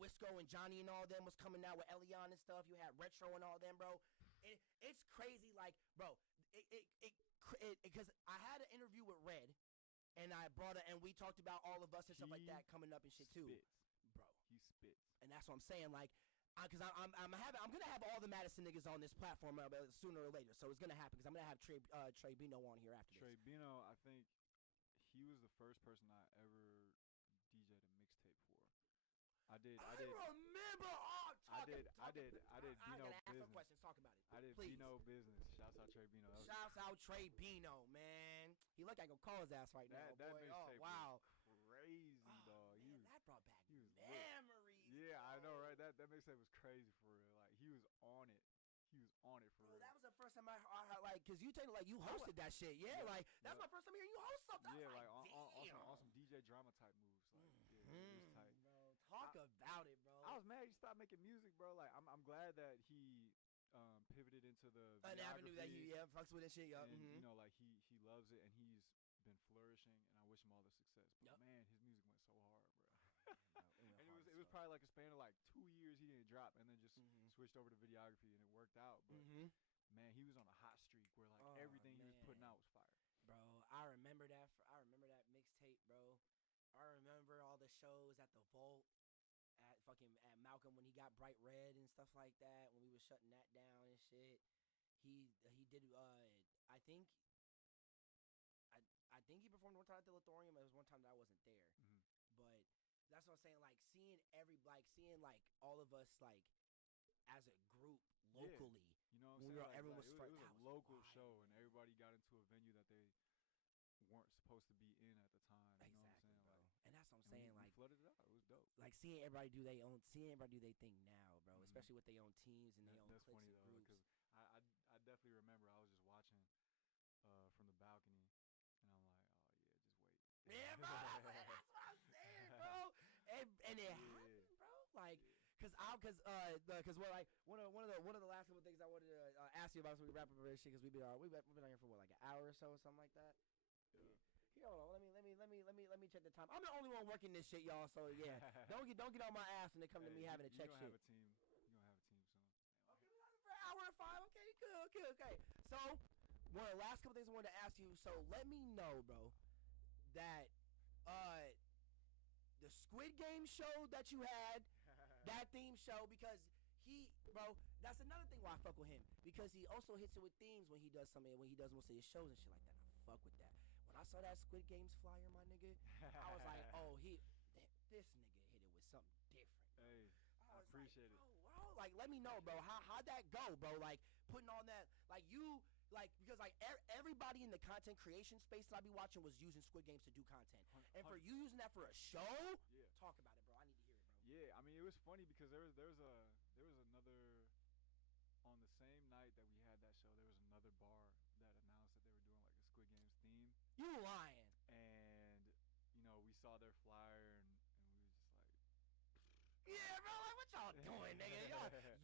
Wisco and Johnny and all them was coming out with Elion and stuff. You had Retro and all them, bro. It's crazy, like, bro. Because I had an interview with Red, and we talked about all of us and stuff like that coming up and shit too, bro. He spits, and that's what I'm saying, like. Because I'm gonna have all the Madison niggas on this platform sooner or later, so it's gonna happen. Because I'm gonna have Trey Bino on here after this. Trey Bino, I think he was the first person I ever DJ'd a mixtape for. I did. Remember. I did Bino business. Questions. Talk about it. I did Please. Bino business. Shouts out Trey Bino. Shouts out Trey Bino, man. He look like I can call his ass right now, boy. Oh wow, crazy, dog. Man, that brought back memories. Yeah, I know, right? That mixtape was crazy for real. Like he was on it. For real. That was the first time I like, cause you you hosted that shit. Yeah, like that's my first time hearing you host something. Yeah, like on some DJ drama type moves. Like, it was tight. Bro, talk about it, bro. I was mad he stopped making music, bro. Like I'm glad that he pivoted into an avenue that he fucks with and shit. And you know, like he loves it and he's been flourishing, and I wish him all the success. But man, his music went so hard, bro. And it was probably like a span of like 2 years he didn't drop, and then just switched over to videography, and it worked out. But man, he was on a hot streak where like everything he was putting out was fire. Bro, I remember that mixtape, bro. I remember all the shows at the Vault, at Malcolm when he got Bright Red and stuff like that. When we was shutting that down and shit, he did. I think he performed one time at the Lithoreum. It was one time that I wasn't there, but that's what I'm saying. Like seeing all of us like as a group locally. You know what I'm saying? Everyone was it was a local show, and everybody got into a venue that they weren't aren't supposed to be in at the time. You know what I'm saying? Bro. Like, and that's what I'm saying. We like flooded it out. It was dope. Like seeing everybody do their thing now, bro. Especially with their own teams and their own That's cliques funny and though, groups. because I definitely remember I was just watching from the balcony, and I'm like, oh yeah, just wait. Yeah, bro. That's what I'm saying, bro. And it happened, bro. Like, cause what, like one of the last couple things I wanted to ask you about, so we wrap up this shit, cause we've been on here for what, like an hour or so, or something like that. Yeah. Here, hold on. Let me check the time. I'm the only one working this shit, y'all. So yeah, don't get on my ass when they come to me having to check shit. You're gonna have a team soon. Okay, we got it for an hour and 5. Okay, good. Okay. So one of the last couple things I wanted to ask you. So let me know, bro, that the Squid Game show that you had, that theme show, because that's another thing why I fuck with him, because he also hits it with themes when he does most of his shows and shit like that. I fuck with that. When I saw that Squid Games flyer, my nigga, I was like, oh, this nigga hit it with something different, bro. Hey, I appreciate it. Bro, like, let me know, bro. How'd that go, bro? Like, putting on that, because like everybody in the content creation space that I be watching was using Squid Games to do content, and for you using that for a show, talk about it, bro. I need to hear it, bro. Yeah, I mean, it was funny because there was another, on the same night that we had that show, there was another bar that announced that they were doing like a Squid Games theme. You lying? And we saw their flyer and we were just like, yeah, bro, like, what y'all doing, nigga?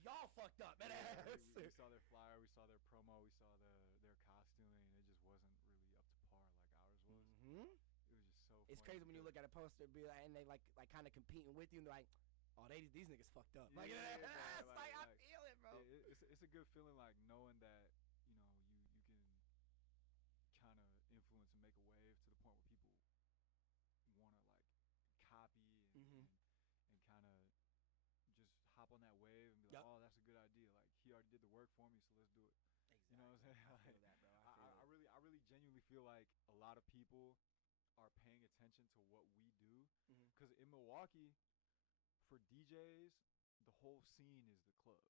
Y'all fucked up, man. We saw their flyer, we saw their promo, we saw their costuming, and it just wasn't really up to par like ours was. It was just so funny. It's crazy when you look at a poster and they like kind of competing with you, and they're like, oh, these niggas fucked up. Like, I feel it, bro. It's a good feeling, like, knowing that, you can kind of influence and make a wave to the point where people want to, like, copy and kind of just hop on that wave and be like, oh, that's a good idea. Like, he already did the work for me, so let's do it. Exactly. You know what I'm saying? I feel that, bro. I really genuinely feel like a lot of people are paying attention to what we do. Because in Milwaukee, for DJs, the whole scene is the club.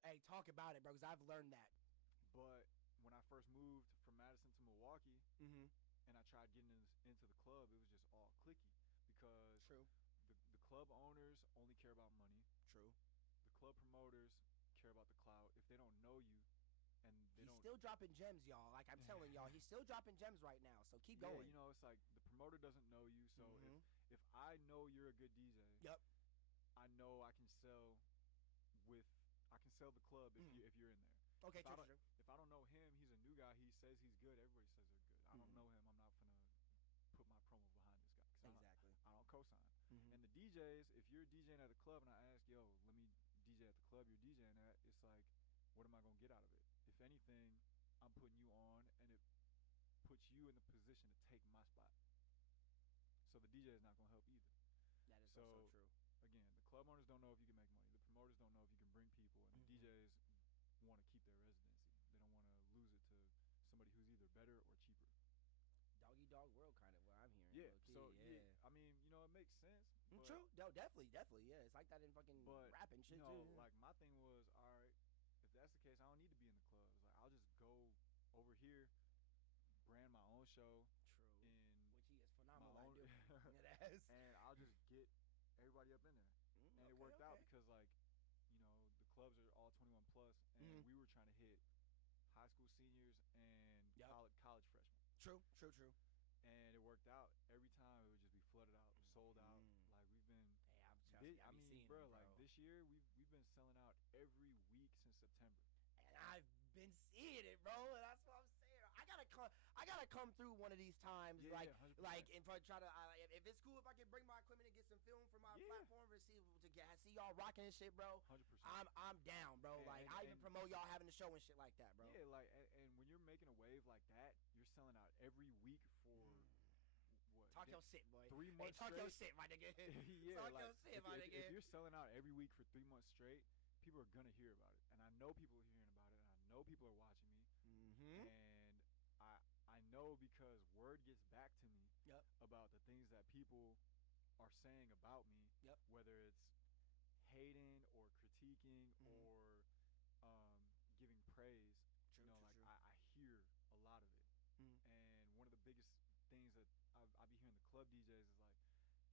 Hey, talk about it, bro, because I've learned that. But when I first moved from Madison to Milwaukee, and I tried getting into the club, it was just all cliquey. Because the club owners only care about money. True. The club promoters care about the clout. If they don't know you, and he's still dropping gems, y'all. Like, I'm telling y'all, he's still dropping gems right now. So keep going. Yeah, it's like the promoter doesn't know you. So if I know you're a good DJ, I know I can sell the club if you're in there. Okay, true. If I don't know him, he's a new guy. He says he's good. Everybody says they're good. I don't know him. I'm not finna put my promo behind this guy. Exactly. I don't co-sign. And the DJs, if you're DJing at a club and I ask, yo, let me DJ at the club you're DJing at, it's like, what am I going to get out of it? If anything, I'm putting you on, and it puts you in the position to take my spot. So the DJ is not going to help either. That is also true. Again, the club owners don't know if you can make money. The promoters don't know if you can bring people, and the DJs want to keep their residency. They don't want to lose it to somebody who's either better or cheaper. Doggy dog world, kind of what I'm hearing. Yeah. So I mean, it makes sense. True. No, definitely. Yeah, it's like that in fucking rap and shit too. Like, my thing was, all right, if that's the case, I don't need to be in the clubs. Like, I'll just go over here, brand my own show. True. Which he is phenomenal at doing. And I'll just get everybody up in there. And it worked out because, like, the clubs are all 21 plus, and we were trying to hit high school seniors and college freshmen. True. And it worked out. Every time it would just be flooded out, sold out. Like, we've been. Hey, I mean, bro, like, this year we've been selling out every week since September. And I've been seeing it, bro. And that's what I'm saying. I gotta come through one of these times, and try to. If it's cool, if I can bring my equipment and get some film for my platform to see y'all rocking and shit, bro. 100%. I'm down, bro. I even promote y'all having a show and shit like that, bro. Yeah, like, and when you're making a wave like that, you're selling out every week for. What? Talk your shit, boy. 3 months straight. Talk your shit, my nigga. Talk your shit, my nigga. If you're selling out every week for 3 months straight, people are gonna hear about it, and I know people are hearing about it, and I know people are watching me, and I know because word gets back to me about the things that people are saying about me, whether it's hating or critiquing or giving praise. True. I hear a lot of it. And one of the biggest club DJs is like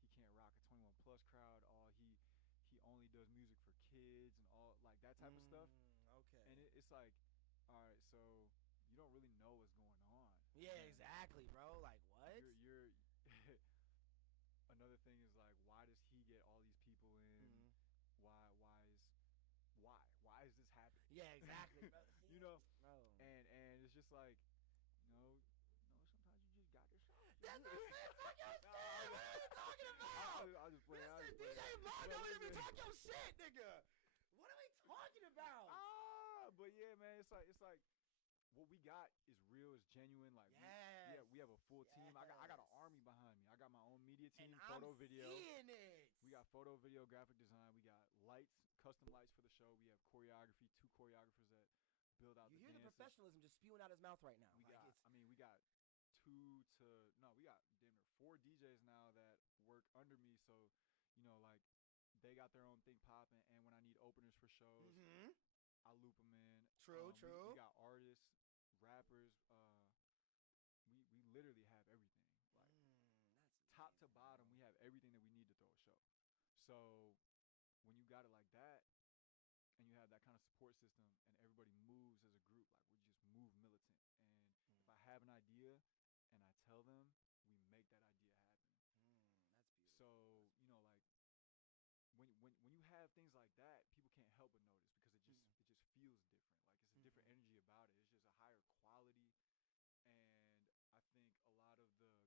he can't rock a 21 plus crowd. He only does music for kids and all like that type of stuff. Okay. And it's like, all right, so you don't really know what's going on. Yeah, exactly, bro. Like what? You're another thing is like, why does he get all these people in? Why is this happening? Yeah, exactly, bro. You know, bro. And it's just like, no, sometimes you just got to show. That's what I'm talking about. I'll just play out. DJ Mondo didn't even talk your shit, nigga. What are we talking about? But yeah, man, it's like what we got is real, is genuine. Like, we have a full team. I got an army behind me. I got my own media team, and photo, I'm video. Seeing it. We got photo, video, graphic design. We got lights, custom lights for the show. We have choreography, 2 choreographers that build out the dances. You hear the professionalism just spewing out his mouth right now. We got damn near 4 DJs now that work under me. So, you know, like, they got their own thing popping. And when I need openers for shows, I loop them in. True. We got artists, rappers. We literally have everything. Like, that's top to bottom, we have everything that we need to throw a show. So when you got it like that, and you have that kind of support system, and everybody moves as a group, like we just move militant. And if I have an idea, and I tell them, we make that idea happen. That's beautiful. So you know, like when you have things like that, people can't help but notice because it just feels different. Like it's a different energy about it. It's just a higher quality. And I think a lot of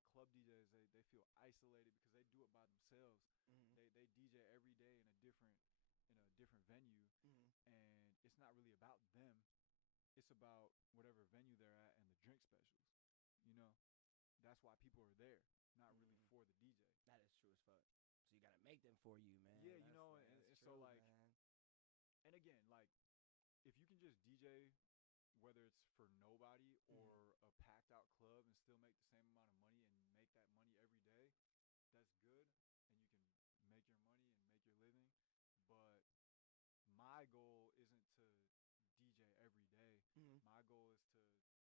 the club DJs, they feel isolated because they do it by themselves. They DJ every day in a different venue, and it's not really about them. It's about whatever venue they're at and the drink specials. You know, that's why people are there, not really for the DJ. That is true as fuck. So you gotta make them for you, man. Yeah, you know, and so like, man. And again, like, if you can just DJ, whether it's for nobody or a packed out club and still make the same amount of money and make that money every day, that's good. And you can make your money and make your living. But my goal isn't to DJ every day. My goal is to get fans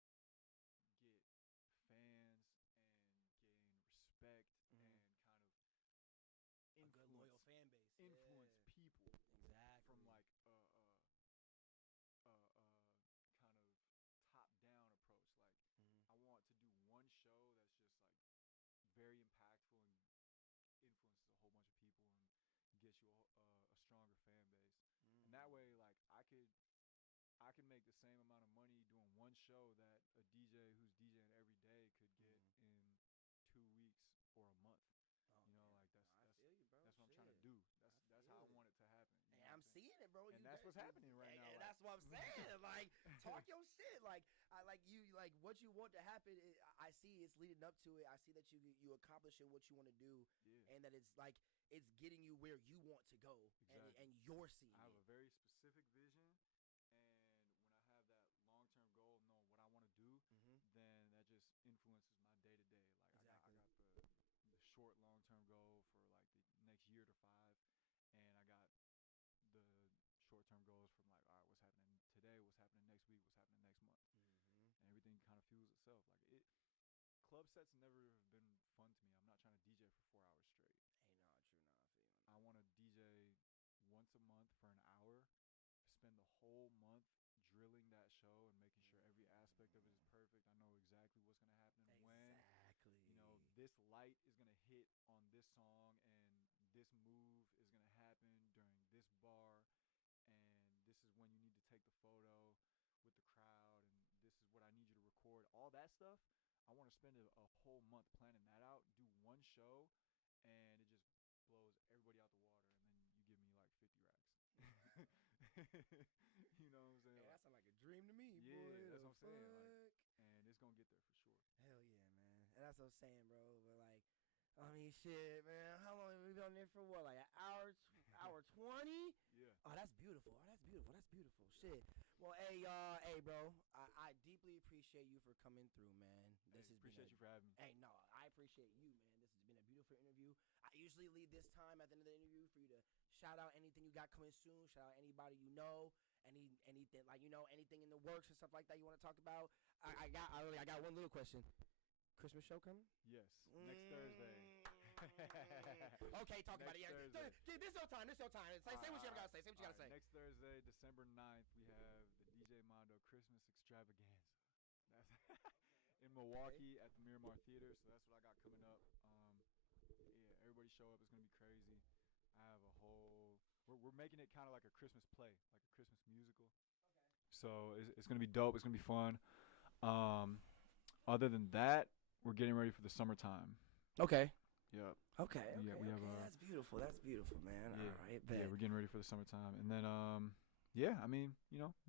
and gain respect and kind of a good loyal fan base. Influence people. Exactly. From like kind of top down approach. Like I want to do one show that's just like very impactful and influences a whole bunch of people and gets you a stronger fan base. And that way, like I could make the same amount of money doing one show that a DJ who's DJing every day could get in 2 weeks or a month. You know, like that's feel you, bro. That's what I'm trying to do. That's how I want it to happen. And I'm seeing it, bro. And that's what's happening right now. And that's what I'm saying. Like, talk your shit. Like, what you want to happen. I see it's leading up to it. I see that you accomplishing what you want to do, and that it's like it's getting you where you want to go, and you're seeing. I have a very specific vision, and when I have that long-term goal, knowing what I want to do, then that just influences my day-to-day. Like, I got the short long-term goal for like the next year to 5, and I got the short-term goals from like, all right, what's happening today, what's happening next week, what's happening next month, and everything kind of fuels itself. Like club sets never have been fun to me. I'm not trying to DJ for 4 hours straight. Hey, no, true, no, I feel you. I want to DJ once a month for an hour, spend the whole month drilling that show and making sure every aspect of it is perfect. I know exactly what's going to happen and when. Exactly. You know, this light is going to hit on this song and this move is going to happen during this bar, and this is when you need to take the photo with the crowd, and this is what I need you to record. All that stuff, I want to spend a whole month planning that out, do one show, and it just blows everybody out the water, and then you give me like 50 racks. You know what I'm saying? Hey, that sounds like a dream to me, yeah, boy. That's what I'm saying. Like, and it's gonna get there for sure. Hell yeah, man. And that's what I'm saying, bro. But like, I mean, shit, man. How long have we been on there for? What, like an hour 20? Yeah. Oh, that's beautiful. That's beautiful. Shit. Well, hey, bro. I deeply appreciate you for coming through, man. Appreciate you for having me. Hey, no, I appreciate you, man. This has been a beautiful interview. I usually leave this time at the end of the interview for you to shout out anything you got coming soon. Shout out anybody you know. Anything like, you know, anything in the works and stuff like that you want to talk about. I got one little question. Christmas show coming? Yes, next Thursday. Okay, talk about it. Yeah. This your time. Say what you gotta say. Say what you gotta say. Next Thursday, December 9th, we have the Djay Mando Christmas Extravaganza. That's in Milwaukee at the Miramar Theater. So that's what I got coming up. Yeah, everybody show up. It's gonna be crazy. I have a whole. We're making it kind of like a Christmas play, like a Christmas musical. Okay. So it's gonna be dope. It's gonna be fun. Other than that, we're getting ready for the summertime. Okay. Yep. Okay. We have that's beautiful. That's beautiful, man. Yeah, all right. Yeah, we're getting ready for the summertime, and then yeah, I mean,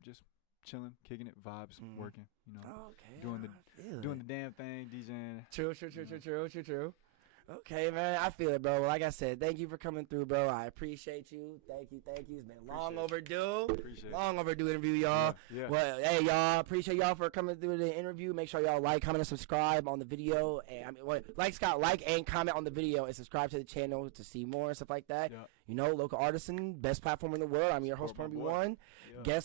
just chilling, kicking it, vibes, working, Okay. doing the damn thing, DJing. True. Okay, man, I feel it, bro. Like I said, thank you for coming through, bro. I appreciate you. Thank you. It's been long overdue. Long overdue interview, y'all. Yeah. Well, hey, y'all, appreciate y'all for coming through the interview. Make sure y'all like, comment, and subscribe on the video. And like and comment on the video and subscribe to the channel to see more and stuff like that. Yeah. Local artisan, best platform in the world. I'm your host, Point B1. Guest